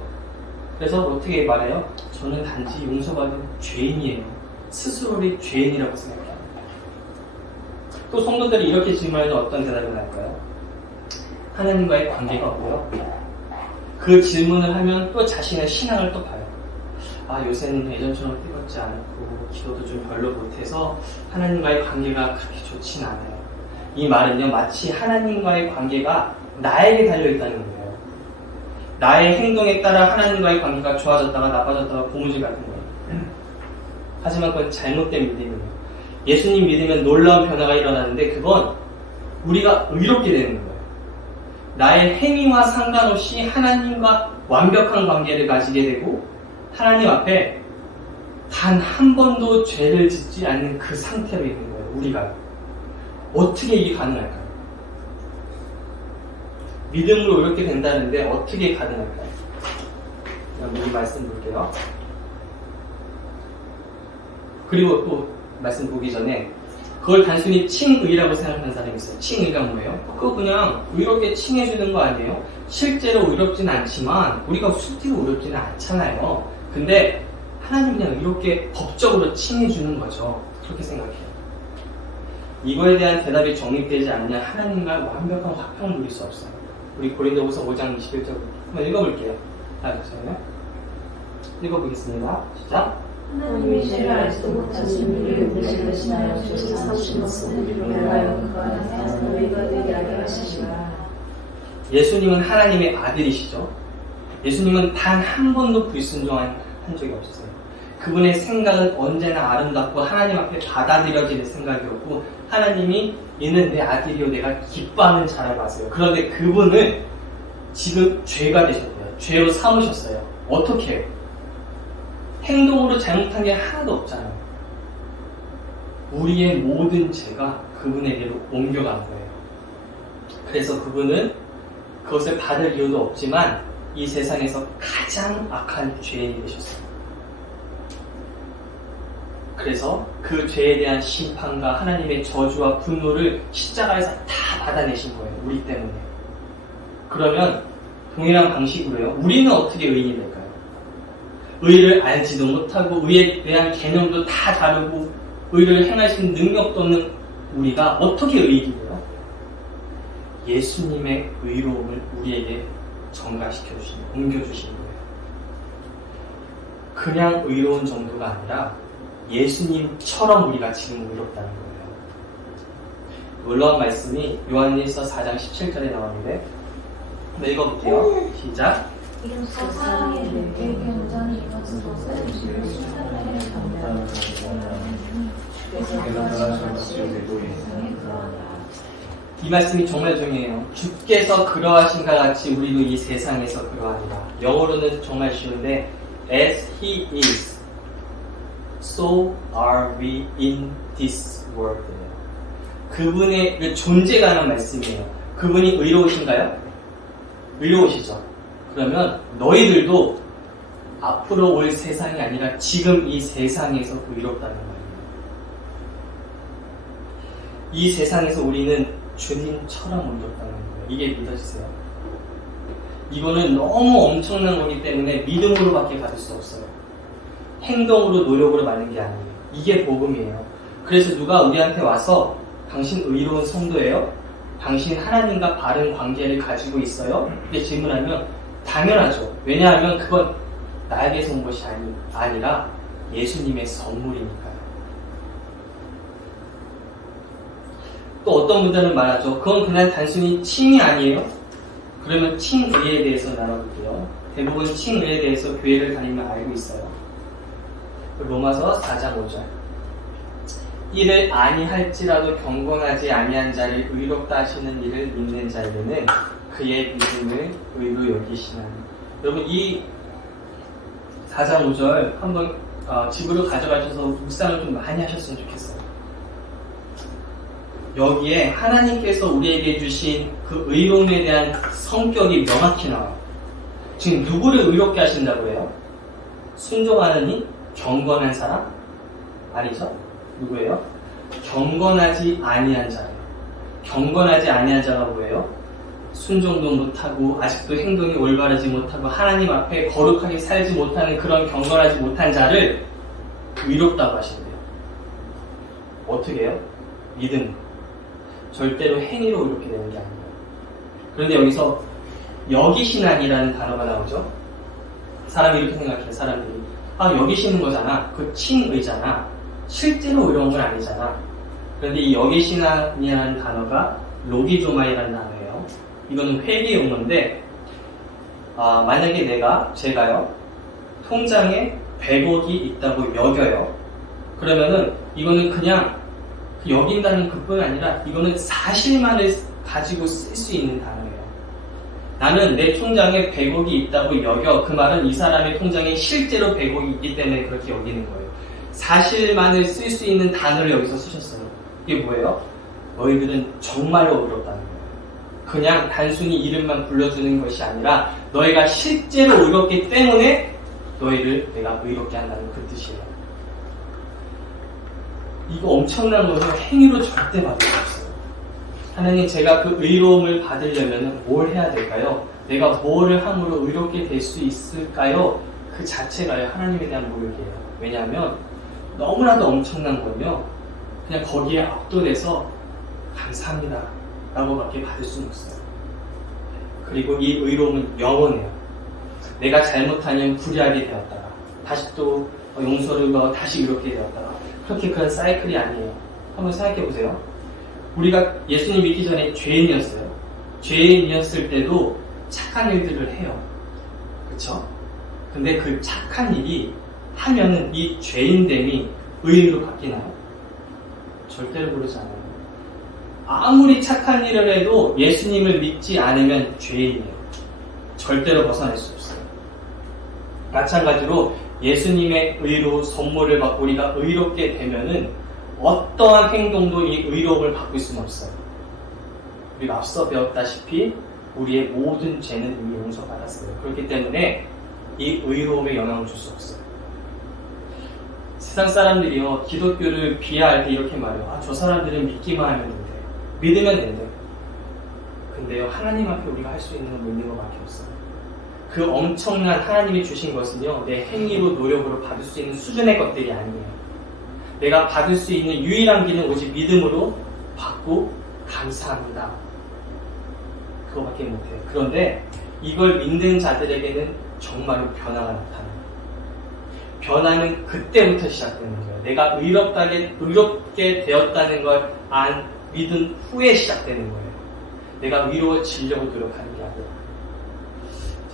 그래서 어떻게 말해요? 저는 단지 용서받은 죄인이에요. 스스로를 죄인이라고 생각해요. 또 성도들이 이렇게 질문하면 어떤 대답을 할까요? 하나님과의 관계가 뭐요? 그 질문을 하면 또 자신의 신앙을 또 봐요. 아, 요새는 예전처럼 뜨겁지 않고 기도도 좀 별로 못해서 하나님과의 관계가 그렇게 좋진 않아요. 이 말은요, 마치 하나님과의 관계가 나에게 달려있다는 거예요. 나의 행동에 따라 하나님과의 관계가 좋아졌다가 나빠졌다가 고무줄 같은 거예요. 하지만 그건 잘못된 믿음이에요. 예수님 믿으면 놀라운 변화가 일어나는데 그건 우리가 의롭게 되는 거예요. 나의 행위와 상관없이 하나님과 완벽한 관계를 가지게 되고 하나님 앞에 단 한 번도 죄를 짓지 않는 그 상태로 있는 거예요. 우리가. 어떻게 이게 가능할까요? 믿음으로 이렇게 된다는데 어떻게 가능할까요? 이 말씀 볼게요. 그리고 또 말씀 보기 전에 그걸 단순히 칭의라고 생각하는 사람이 있어요. 칭의가 뭐예요? 그거 그냥 의롭게 칭해주는 거 아니에요? 실제로 의롭지는 않지만 우리가 실제로 의롭지는 않잖아요. 근데 하나님 그냥 이렇게 법적으로 칭해주는 거죠. 그렇게 생각해요. 이거에 대한 대답이 정립되지 않으면 하나님과 완벽한 화평을 누릴 수 없어요. 우리 고린도후서 5장 21절 한번 읽어볼게요. 잠시만요. 읽어보겠습니다. 시작. 하나님이 죄를 알지도 못하신 우리를 우리를 대신하여 죄를 사주셨으니 우리를 하여 그가 나타난 우리가 되게 하게 하시리라. 예수님은 하나님의 아들이시죠. 예수님은 단 한 번도 불순종한 적이 없으세요. 그분의 생각은 언제나 아름답고 하나님 앞에 받아들여지는 생각이었고 하나님이 얘는 내 아들이요 내가 기뻐하는 자라고 하세요. 그런데 그분은 지금 죄가 되셨고요. 죄로 삼으셨어요. 어떻게 해요? 행동으로 잘못한 게 하나도 없잖아요. 우리의 모든 죄가 그분에게로 옮겨간 거예요. 그래서 그분은 그것을 받을 이유도 없지만 이 세상에서 가장 악한 죄인이 되셨어요. 그래서 그 죄에 대한 심판과 하나님의 저주와 분노를 십자가에서 다 받아내신 거예요. 우리 때문에. 그러면 동일한 방식으로요. 우리는 어떻게 의인이 될까요? 의를 알지도 못하고 의에 대한 개념도 다 다르고 의를 행할 수 있는 능력도 없는 우리가 어떻게 의인이 돼요? 예수님의 의로움을 우리에게 전가시켜 주신, 옮겨주신 거예요. 그냥 의로운 정도가 아니라 예수님처럼 우리가 지금 의롭다는 거예요. 놀라운 말씀이 요한일서 4장 17절에 나오는데 한번 읽어볼게요. 시작. 이로써 사람이 내게 온전히 이루어진 것을 주를 신뢰하는 감당을 그래서 그러하신 것이 세상에 그러하니라. 이 말씀이 정말 중요해요. 주께서 그러하신가 같이 우리도 이 세상에서 그러하니라. 영어로는 정말 쉬운데 as he is So are we in this world. 그분의 그 존재가 하는 말씀이에요. 그분이 의로우신가요? 의로우시죠. 그러면 너희들도 앞으로 올 세상이 아니라 지금 이 세상에서 의롭다는 거예요. 이 세상에서 우리는 주님처럼 의롭다는 거예요. 이게 믿어지세요? 이거는 너무 엄청난 거기 때문에 믿음으로밖에 받을 수 없어요. 행동으로 노력으로 받는 게 아니에요. 이게 복음이에요. 그래서 누가 우리한테 와서 당신 의로운 성도예요? 당신 하나님과 바른 관계를 가지고 있어요? 이렇게 질문하면 당연하죠. 왜냐하면 그건 나에게서 온 것이 아니라 예수님의 선물이니까요. 또 어떤 분들은 말하죠. 그건 그냥 단순히 칭이 아니에요? 그러면 칭의에 대해서 나눠볼게요. 대부분 칭의에 대해서 교회를 다니면 알고 있어요. 로마서 4장 5절. 이를 아니할지라도 경건하지 아니한 자를 의롭다 하시는 이를 믿는 자에게는 그의 믿음을 의로 여기시나니. 여러분 이 4장 5절 한번 집으로 가져가셔서 묵상을 좀 많이 하셨으면 좋겠어요. 여기에 하나님께서 우리에게 주신 그 의로움에 대한 성격이 명확히 나와요. 지금 누구를 의롭게 하신다고 해요? 순종하느니 경건한 사람? 아니죠? 누구예요? 경건하지 아니한 자예요. 경건하지 아니한 자가 뭐예요? 순종도 못하고 아직도 행동이 올바르지 못하고 하나님 앞에 거룩하게 살지 못하는 그런 경건하지 못한 자를 의롭다고 하신대요. 어떻게 해요? 믿음. 절대로 행위로 의롭게 되는 게 아니에요. 그런데 여기서 여기시나니라는 단어가 나오죠. 사람이 이렇게 생각해요. 사람들이 여기시는 거잖아. 그 칭의잖아. 실제로 의로운 건 아니잖아. 그런데 이 여기시나니라는 단어가 로기조마이라는 단어예요. 이거는 회계 용어인데 만약에 제가요 통장에 100억이 있다고 여겨요. 그러면은 이거는 그냥 여긴다는 그뿐 아니라 이거는 사실만을 가지고 쓸 수 있는 단어예요. 나는 내 통장에 100억이 있다고 여겨. 그 말은 이 사람의 통장에 실제로 100억이 있기 때문에 그렇게 여기는 거예요. 사실만을 쓸 수 있는 단어를 여기서 쓰셨어요. 이게 뭐예요? 너희들은 정말로 의롭다는 거예요. 그냥 단순히 이름만 불러주는 것이 아니라 너희가 실제로 의롭기 때문에 너희를 내가 의롭게 한다는 그 뜻이에요. 이거 엄청난 거는 행위로 절대 받을 수 없어요. 하나님, 제가 그 의로움을 받으려면 뭘 해야 될까요? 내가 뭐를 함으로 의롭게 될 수 있을까요? 그 자체가요, 하나님에 대한 모욕이에요. 왜냐하면 너무나도 엄청난 거며 그냥 거기에 압도돼서 감사합니다 라고 밖에 받을 수는 없어요. 그리고 이 의로움은 영원해요. 내가 잘못하면 불의하게 되었다가 다시 또 용서를 받아 다시 의롭게 되었다가 그렇게 그런 사이클이 아니에요. 한번 생각해 보세요. 우리가 예수님 믿기 전에 죄인이었어요. 죄인이었을 때도 착한 일들을 해요. 그쵸? 근데 그 착한 일이 하면은 이 죄인됨이 의인으로 바뀌나요? 절대로 그러지 않아요. 아무리 착한 일을 해도 예수님을 믿지 않으면 죄인이에요. 절대로 벗어날 수 없어요. 마찬가지로 예수님의 의로 선물을 받고 우리가 의롭게 되면은 어떠한 행동도 이 의로움을 바꿀 수는 없어요. 우리가 앞서 배웠다시피 우리의 모든 죄는 이미 용서받았어요. 그렇기 때문에 이 의로움에 영향을 줄 수 없어요. 세상 사람들이요, 기독교를 비하할 때 이렇게 말해요. 저 사람들은 믿기만 하면 된대. 믿으면 된대. 근데요, 하나님 앞에 우리가 할 수 있는 건 믿는 것밖에 없어요. 그 엄청난 하나님이 주신 것은요, 내 행위로 노력으로 받을 수 있는 수준의 것들이 아니에요. 내가 받을 수 있는 유일한 길은 오직 믿음으로 받고 감사합니다. 그거밖에 못해요. 그런데 이걸 믿는 자들에게는 정말로 변화가 나타나요. 변화는 그때부터 시작되는 거예요. 내가 의롭게 되었다는 걸 믿은 후에 시작되는 거예요. 내가 의로워지려고 노력하는 게 아니라.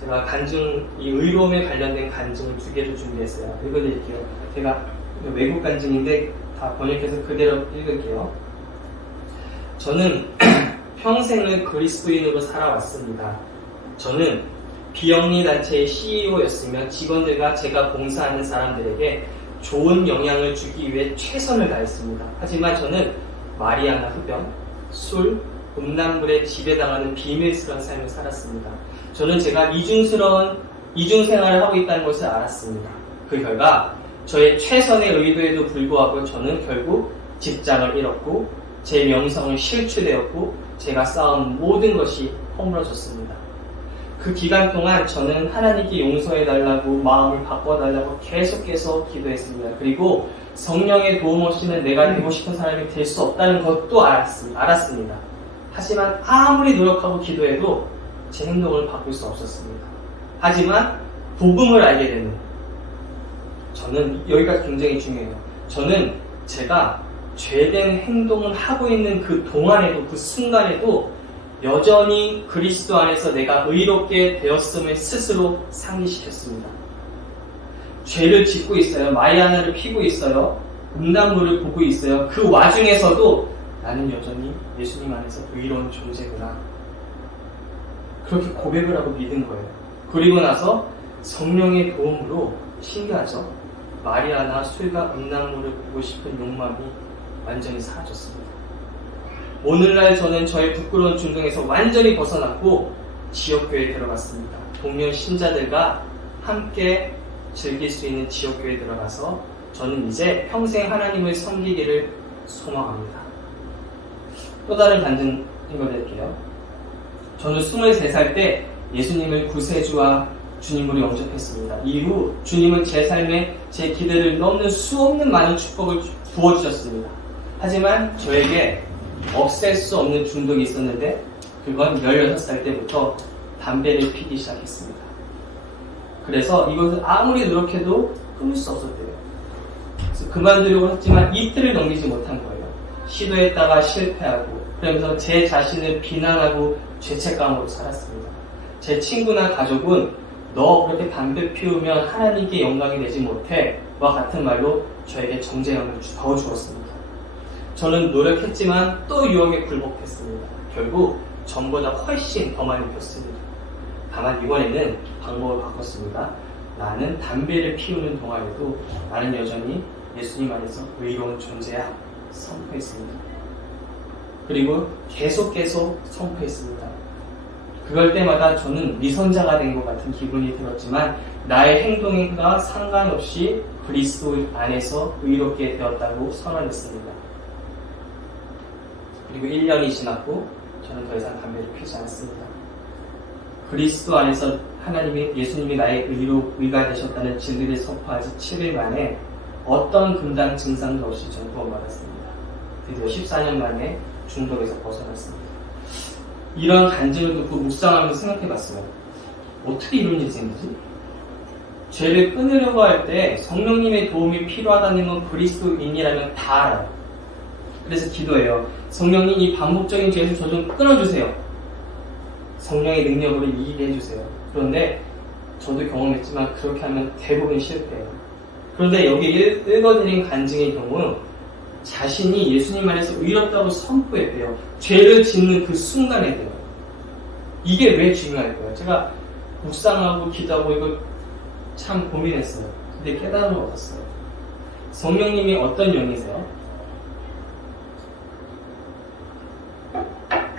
제가 이 의로움에 관련된 간증을 2개를 준비했어요. 읽어드릴게요. 제가 외국 간증인데 다 번역해서 그대로 읽을게요. 저는 평생을 그리스도인으로 살아왔습니다. 저는 비영리 단체의 CEO였으며 직원들과 제가 봉사하는 사람들에게 좋은 영향을 주기 위해 최선을 다했습니다. 하지만 저는 마리아나 흡연, 술, 음란물에 지배당하는 비밀스러운 삶을 살았습니다. 저는 제가 이중생활을 하고 있다는 것을 알았습니다. 그 결과 저의 최선의 의도에도 불구하고 저는 결국 직장을 잃었고 제 명성을 실추되었고 제가 쌓은 모든 것이 허물어졌습니다. 그 기간 동안 저는 하나님께 용서해달라고 마음을 바꿔달라고 계속해서 기도했습니다. 그리고 성령의 도움 없이는 내가 되고 싶은 사람이 될 수 없다는 것도 알았습니다. 하지만 아무리 노력하고 기도해도 제 행동을 바꿀 수 없었습니다. 하지만 복음을 알게 되는 저는 여기가 굉장히 중요해요. 저는 제가 죄된 행동을 하고 있는 그 동안에도 그 순간에도 여전히 그리스도 안에서 내가 의롭게 되었음을 스스로 상기시켰습니다. 죄를 짓고 있어요. 마리아나를 피고 있어요. 음란물을 보고 있어요. 그 와중에서도 나는 여전히 예수님 안에서 의로운 존재구나. 그렇게 고백을 하고 믿은 거예요. 그리고 나서 성령의 도움으로 신기하죠? 마리아나 술과 음란물을 보고 싶은 욕망이 완전히 사라졌습니다. 오늘날 저는 저의 부끄러운 중동에서 완전히 벗어났고 지역교회에 들어갔습니다. 동료 신자들과 함께 즐길 수 있는 지역교회에 들어가서 저는 이제 평생 하나님을 섬기기를 소망합니다. 또 다른 간증 읽어드릴게요. 저는 23살 때 예수님을 구세주와 주님으로 영접했습니다. 이후 주님은 제 삶에 제 기대를 넘는 수없는 많은 축복을 부어주셨습니다. 하지만 저에게 없앨 수 없는 중독이 있었는데 그건 16살 때부터 담배를 피기 시작했습니다. 그래서 이것을 아무리 노력해도 끊을 수 없었대요. 그래서 그만두려고 했지만 이틀을 넘기지 못한 거예요. 시도했다가 실패하고 그러면서 제 자신을 비난하고 죄책감으로 살았습니다. 제 친구나 가족은 너 그렇게 담배 피우면 하나님께 영광이 되지 못해 와 같은 말로 저에게 정죄감을 더 주었습니다. 저는 노력했지만 또 유혹에 굴복했습니다. 결국 전보다 훨씬 더 많이 폈습니다. 다만 이번에는 방법을 바꿨습니다. 나는 담배를 피우는 동안에도 나는 여전히 예수님 안에서 의로운 존재야 선포했습니다. 그리고 계속 선포했습니다. 그럴 때마다 저는 위선자가 된 것 같은 기분이 들었지만 나의 행동과 상관없이 그리스도 안에서 의롭게 되었다고 선언했습니다. 그리고 1년이 지났고 저는 더 이상 담배를 피우지 않았습니다. 그리스도 안에서 예수님이 나의 의가 되셨다는 진리를 선포하지 7일 만에 어떤 금단 증상도 없이 저는 구원받았습니다. 드디어 14년 만에 중독에서 벗어났습니다. 이런 간증을 듣고 묵상하면서 생각해봤어요. 어떻게 이런 일이 생기지? 죄를 끊으려고 할 때 성령님의 도움이 필요하다는 건 그리스도인이라면 다 알아요. 그래서 기도해요. 성령님 이 반복적인 죄에서 저 좀 끊어주세요. 성령의 능력으로 이기게 해주세요. 그런데 저도 경험했지만 그렇게 하면 대부분 실패해요. 그런데 여기 읽어드린 간증의 경우 자신이 예수님 안에서 의롭다고 선포했대요. 죄를 짓는 그 순간에 돼요. 이게 왜 중요할까요? 제가 묵상하고 기도하고 이거 참 고민했어요. 근데 깨달음을 얻었어요. 성령님이 어떤 영이세요?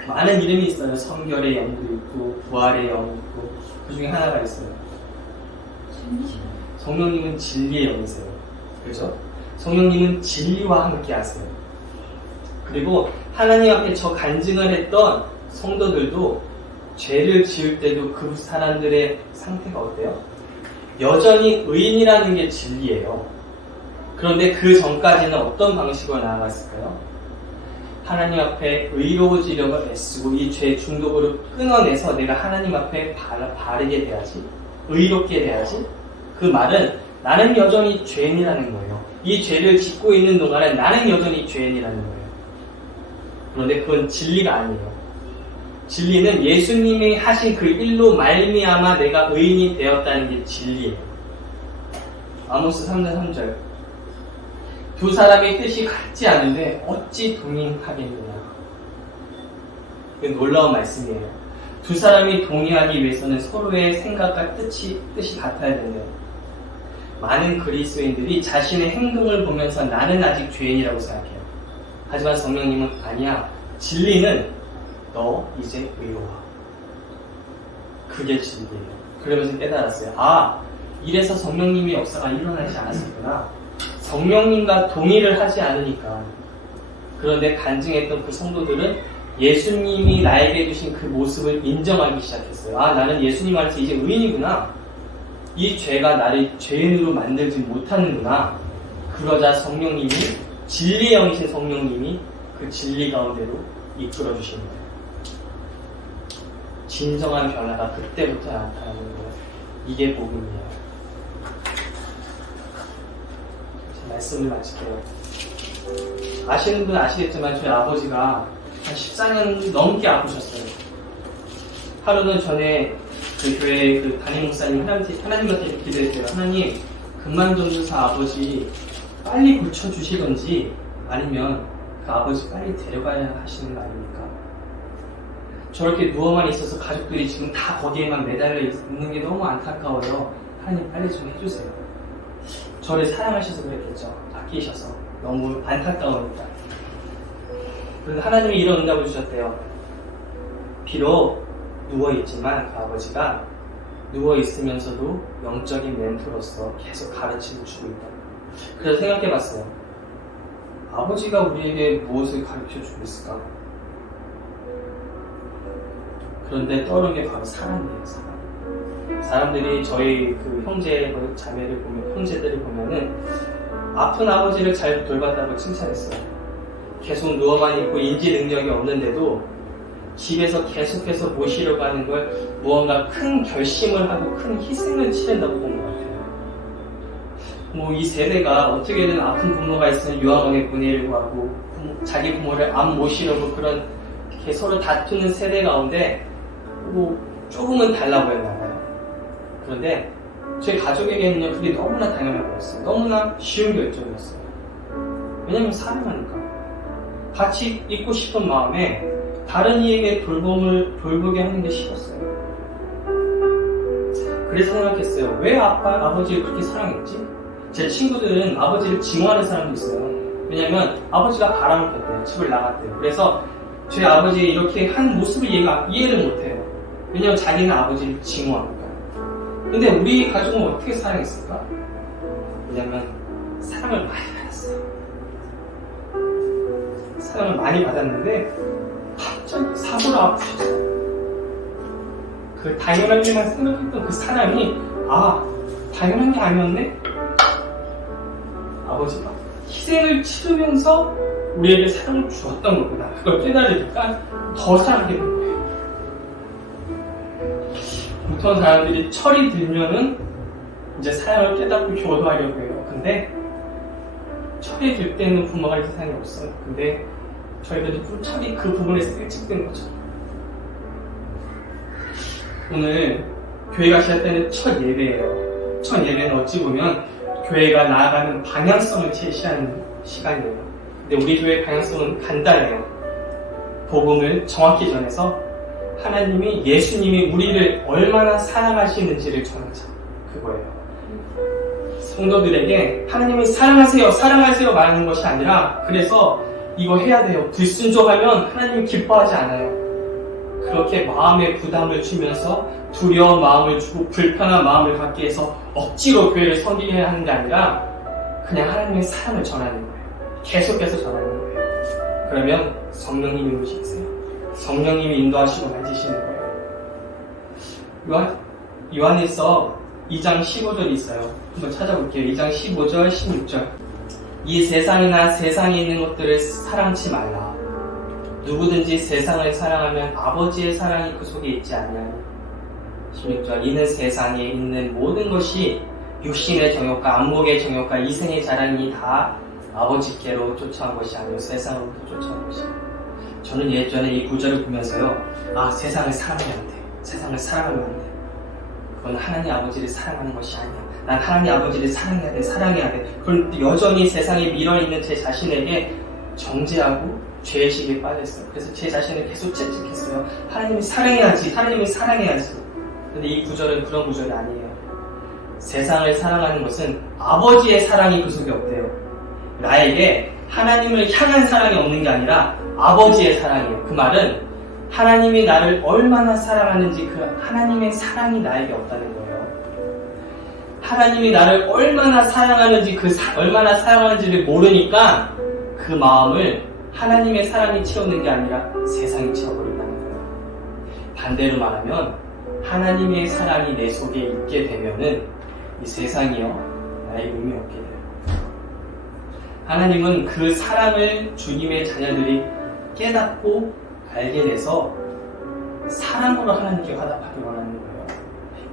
많은 이름이 있어요. 성결의 영도 있고 부활의 영 있고 그 중에 하나가 있어요. 성령님은 진리의 영이세요. 그렇죠? 성령님은 진리와 함께 하세요. 그리고 하나님 앞에 저 간증을 했던 성도들도 죄를 지을 때도 그 사람들의 상태가 어때요? 여전히 의인이라는 게 진리예요. 그런데 그 전까지는 어떤 방식으로 나아갔을까요? 하나님 앞에 의로워지려고 애쓰고 이 죄 중독으로 끊어내서 내가 하나님 앞에 바르게 돼야지, 의롭게 돼야지. 그 말은 나는 여전히 죄인이라는 거예요. 이 죄를 짓고 있는 동안에 나는 여전히 죄인이라는 거예요. 그런데 그건 진리가 아니에요. 진리는 예수님이 하신 그 일로 말미암아 내가 의인이 되었다는 게 진리예요. 아모스 3장 3절. 두 사람의 뜻이 같지 않은데 어찌 동행하겠느냐. 놀라운 말씀이에요. 두 사람이 동의하기 위해서는 서로의 생각과 뜻이 같아야 된대요. 많은 그리스도인들이 자신의 행동을 보면서 나는 아직 죄인이라고 생각해요. 하지만 성령님은 아니야. 진리는 너 이제 의로워. 그게 진리예요. 그러면서 깨달았어요. 아, 이래서 성령님의 역사가 일어나지 않았었구나. 성령님과 동의를 하지 않으니까. 그런데 간증했던 그 성도들은 예수님이 나에게 주신 그 모습을 인정하기 시작했어요. 아, 나는 예수님 안에서 이제 의인이구나. 이 죄가 나를 죄인으로 만들지 못하는구나. 그러자 성령님이, 진리의 영이신 성령님이 그 진리 가운데로 이끌어 주신 거예요. 진정한 변화가 그때부터 나타나는 거예요. 이게 복음이에요. 제 말씀을 마칠게요. 아시는 분은 아시겠지만 저희 아버지가 한 14년 넘게 아프셨어요. 하루는 전에 그 교회 그 담임 목사님 하나님한테 기도했어요. 하나님, 금만전도사 아버지 빨리 고쳐주시던지 아니면 그 아버지 빨리 데려가야 하시는 거 아닙니까? 저렇게 누워만 있어서 가족들이 지금 다 거기에만 매달려 있는 게 너무 안타까워요. 하나님 빨리 좀 해주세요. 저를 사랑하셔서 그랬겠죠. 아끼셔서. 너무 안타까우니까. 그래서 하나님이 이런 응답을 주셨대요. 비록 누워있지만 그 아버지가 누워있으면서도 영적인 멘토로서 계속 가르침을 주고 있다. 그래서 생각해봤어요. 아버지가 우리에게 무엇을 가르쳐주고 있을까? 그런데 떠오른 게 바로 사랑이에요. 사랑. 사람들이 저희 그 형제 자매를 보면, 형제들을 보면은 아픈 아버지를 잘 돌봤다고 칭찬했어요. 계속 누워만 있고 인지 능력이 없는데도 집에서 계속해서 모시려고 하는 걸 무언가 큰 결심을 하고 큰 희생을 치른다고 본 것 같아요. 뭐 이 세대가 어떻게든 아픈 부모가 있으면 유아원에 보내려고 하고 자기 부모를 안 모시려고 그런 이렇게 서로 다투는 세대 가운데 뭐 조금은 달라 보였나 봐요. 그런데 제 가족에게는요 그게 너무나 당연한 거였어요. 너무나 쉬운 결정이었어요. 왜냐면 사랑하니까. 같이 있고 싶은 마음에 다른 이에게 돌보게 하는 게 싫었어요. 그래서 생각했어요. 왜 아버지를 그렇게 사랑했지? 제 친구들은 아버지를 증오하는 사람도 있어요. 왜냐면 아버지가 바람을 폈대요. 집을 나갔대요. 그래서 제 아버지 이렇게 한 모습을 이해를 못해요. 왜냐면 자기는 아버지를 증오하니까. 근데 우리 가족은 어떻게 사랑했을까? 왜냐면 사랑을 많이 받았어요. 사랑을 많이 받았는데 갑자기 사고로 아프셨어요. 그 당연한 일만 생각했던 그 사랑이 당연한 게 아니었네? 아버지가 희생을 치르면서 우리에게 사랑을 주었던 거구나. 그걸 깨달으니까 더 사랑하게 된 거예요. 보통 사람들이 철이 들면은 이제 사랑을 깨닫고 교도하려고 해요. 근데 철이 들 때는 부모가 이 세상에 없어요. 근데 저희들도 철이 그 부분에서 일찍된 거죠. 오늘 교회가 시작되는 첫 예배예요. 첫 예배는 어찌 보면 교회가 나아가는 방향성을 제시하는 시간이에요. 근데 우리 교회의 방향성은 간단해요. 복음을 정확히 전해서 하나님이, 예수님이 우리를 얼마나 사랑하시는지를 전하자. 그거예요. 성도들에게 하나님이 사랑하세요, 사랑하세요 말하는 것이 아니라 그래서 이거 해야 돼요. 불순종하면 하나님이 기뻐하지 않아요. 그렇게 마음에 부담을 주면서 두려운 마음을 주고 불편한 마음을 갖게 해서 억지로 교회를 섬기게 하는 게 아니라 그냥 하나님의 사랑을 전하는 거예요. 계속해서 전하는 거예요. 그러면 성령님이 오시겠어요. 성령님이 인도하시고 만지시는 거예요. 요한일서 2장 15절이 있어요. 한번 찾아볼게요. 2장 15절, 16절. 이 세상이나 세상에 있는 것들을 사랑치 말라. 누구든지 세상을 사랑하면 아버지의 사랑이 그 속에 있지 않냐니. 16절. 이는 세상에 있는 모든 것이 육신의 정욕과 안목의 정욕과 이생의 자랑이 다 아버지께로 쫓아온 것이 아니요 세상으로부터 쫓아온 것이다. 저는 예전에 이 구절을 보면서요, 세상을 사랑해야 돼. 세상을 사랑하면 안 돼. 그건 하나님 아버지를 사랑하는 것이 아니야. 난 하나님 아버지를 사랑해야 돼. 사랑해야 돼. 그런데 여전히 세상에 밀어있는 제 자신에게 정죄하고 죄의식에 빠졌어요. 그래서 제 자신을 계속 채찍했어요. 하나님이 사랑해야지. 하나님이 사랑해야지. 근데 이 구절은 그런 구절이 아니에요. 세상을 사랑하는 것은 아버지의 사랑이 그 속에 없대요. 나에게 하나님을 향한 사랑이 없는 게 아니라 아버지의 사랑이에요. 그 말은 하나님이 나를 얼마나 사랑하는지 그 하나님의 사랑이 나에게 없다는 거예요. 하나님이 나를 얼마나 사랑하는지 얼마나 사랑하는지를 모르니까 그 마음을 하나님의 사랑이 채우는 게 아니라 세상이 채워버린다는 거예요. 반대로 말하면 하나님의 사랑이 내 속에 있게 되면은 이 세상이요 나의 의미 없게 돼요. 하나님은 그 사랑을 주님의 자녀들이 깨닫고 알게 돼서 사랑으로 하나님께 화답하기 원하는 거예요.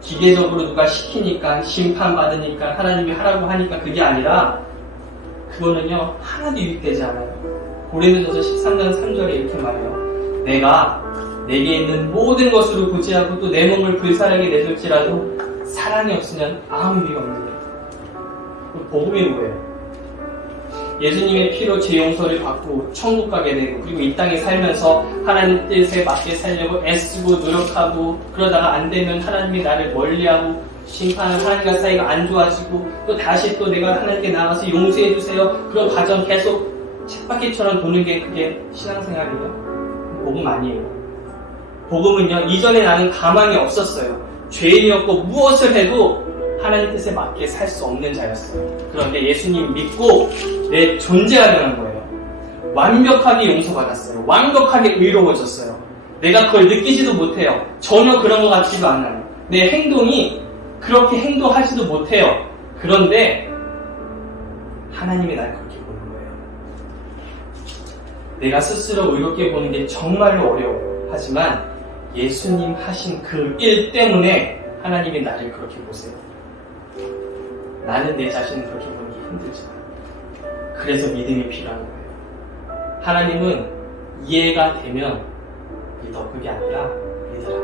기계적으로 누가 시키니까 심판받으니까 하나님이 하라고 하니까 그게 아니라 그거는요 하나도 유익되지 않아요. 고린도전서 13장 3절에 이렇게 말해요. 내가 내게 있는 모든 것으로 고지하고 또 내 몸을 불사르게 내줄지라도 사랑이 없으면 아무 의미가 없는 거예요. 그 복음이 뭐예요? 예수님의 피로 죄 용서를 받고 천국 가게 되고 그리고 이 땅에 살면서 하나님 뜻에 맞게 살려고 애쓰고 노력하고 그러다가 안 되면 하나님이 나를 멀리하고 심판은 하나님과 사이가 안 좋아지고 또 다시 또 내가 하나님께 나가서 용서해 주세요. 그런 과정 계속 쳇바퀴처럼 도는 게 그게 신앙생활이에요. 복음 아니에요. 복음은요 이전에 나는 가망이 없었어요. 죄인이었고 무엇을 해도 하나님 뜻에 맞게 살 수 없는 자였어요. 그런데 예수님 믿고 내 존재가 변한 거예요. 완벽하게 용서받았어요. 완벽하게 의로워졌어요. 내가 그걸 느끼지도 못해요. 전혀 그런 것 같지도 않아요. 내 행동이 그렇게 행동하지도 못해요. 그런데 하나님이 날 그렇게 보는 거예요. 내가 스스로 의롭게 보는 게 정말로 어려워요. 하지만 예수님 하신 그 일 때문에 하나님이 나를 그렇게 보세요. 나는 내 자신을 그렇게 보는 게 힘들지만 그래서 믿음이 필요한 거예요. 하나님은 이해가 되면 믿어. 그게 아니라 믿으라.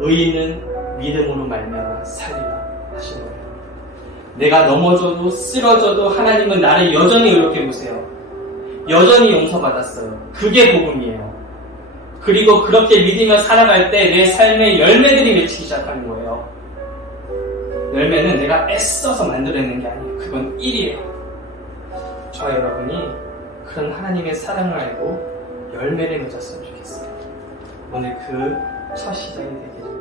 의인은 믿음으로 말미암아 살리라 하신 거예요. 내가 넘어져도 쓰러져도 하나님은 나를 여전히 의롭게 보세요. 여전히 용서받았어요. 그게 복음이에요. 그리고 그렇게 믿으며 살아갈 때 내 삶의 열매들이 맺히기 시작하는 거예요. 열매는 내가 애써서 만들어내는 게 아니에요. 그건 일이에요. 저와 여러분이 그런 하나님의 사랑을 알고 열매를 맺었으면 좋겠어요. 오늘 그 첫 시작이 되기를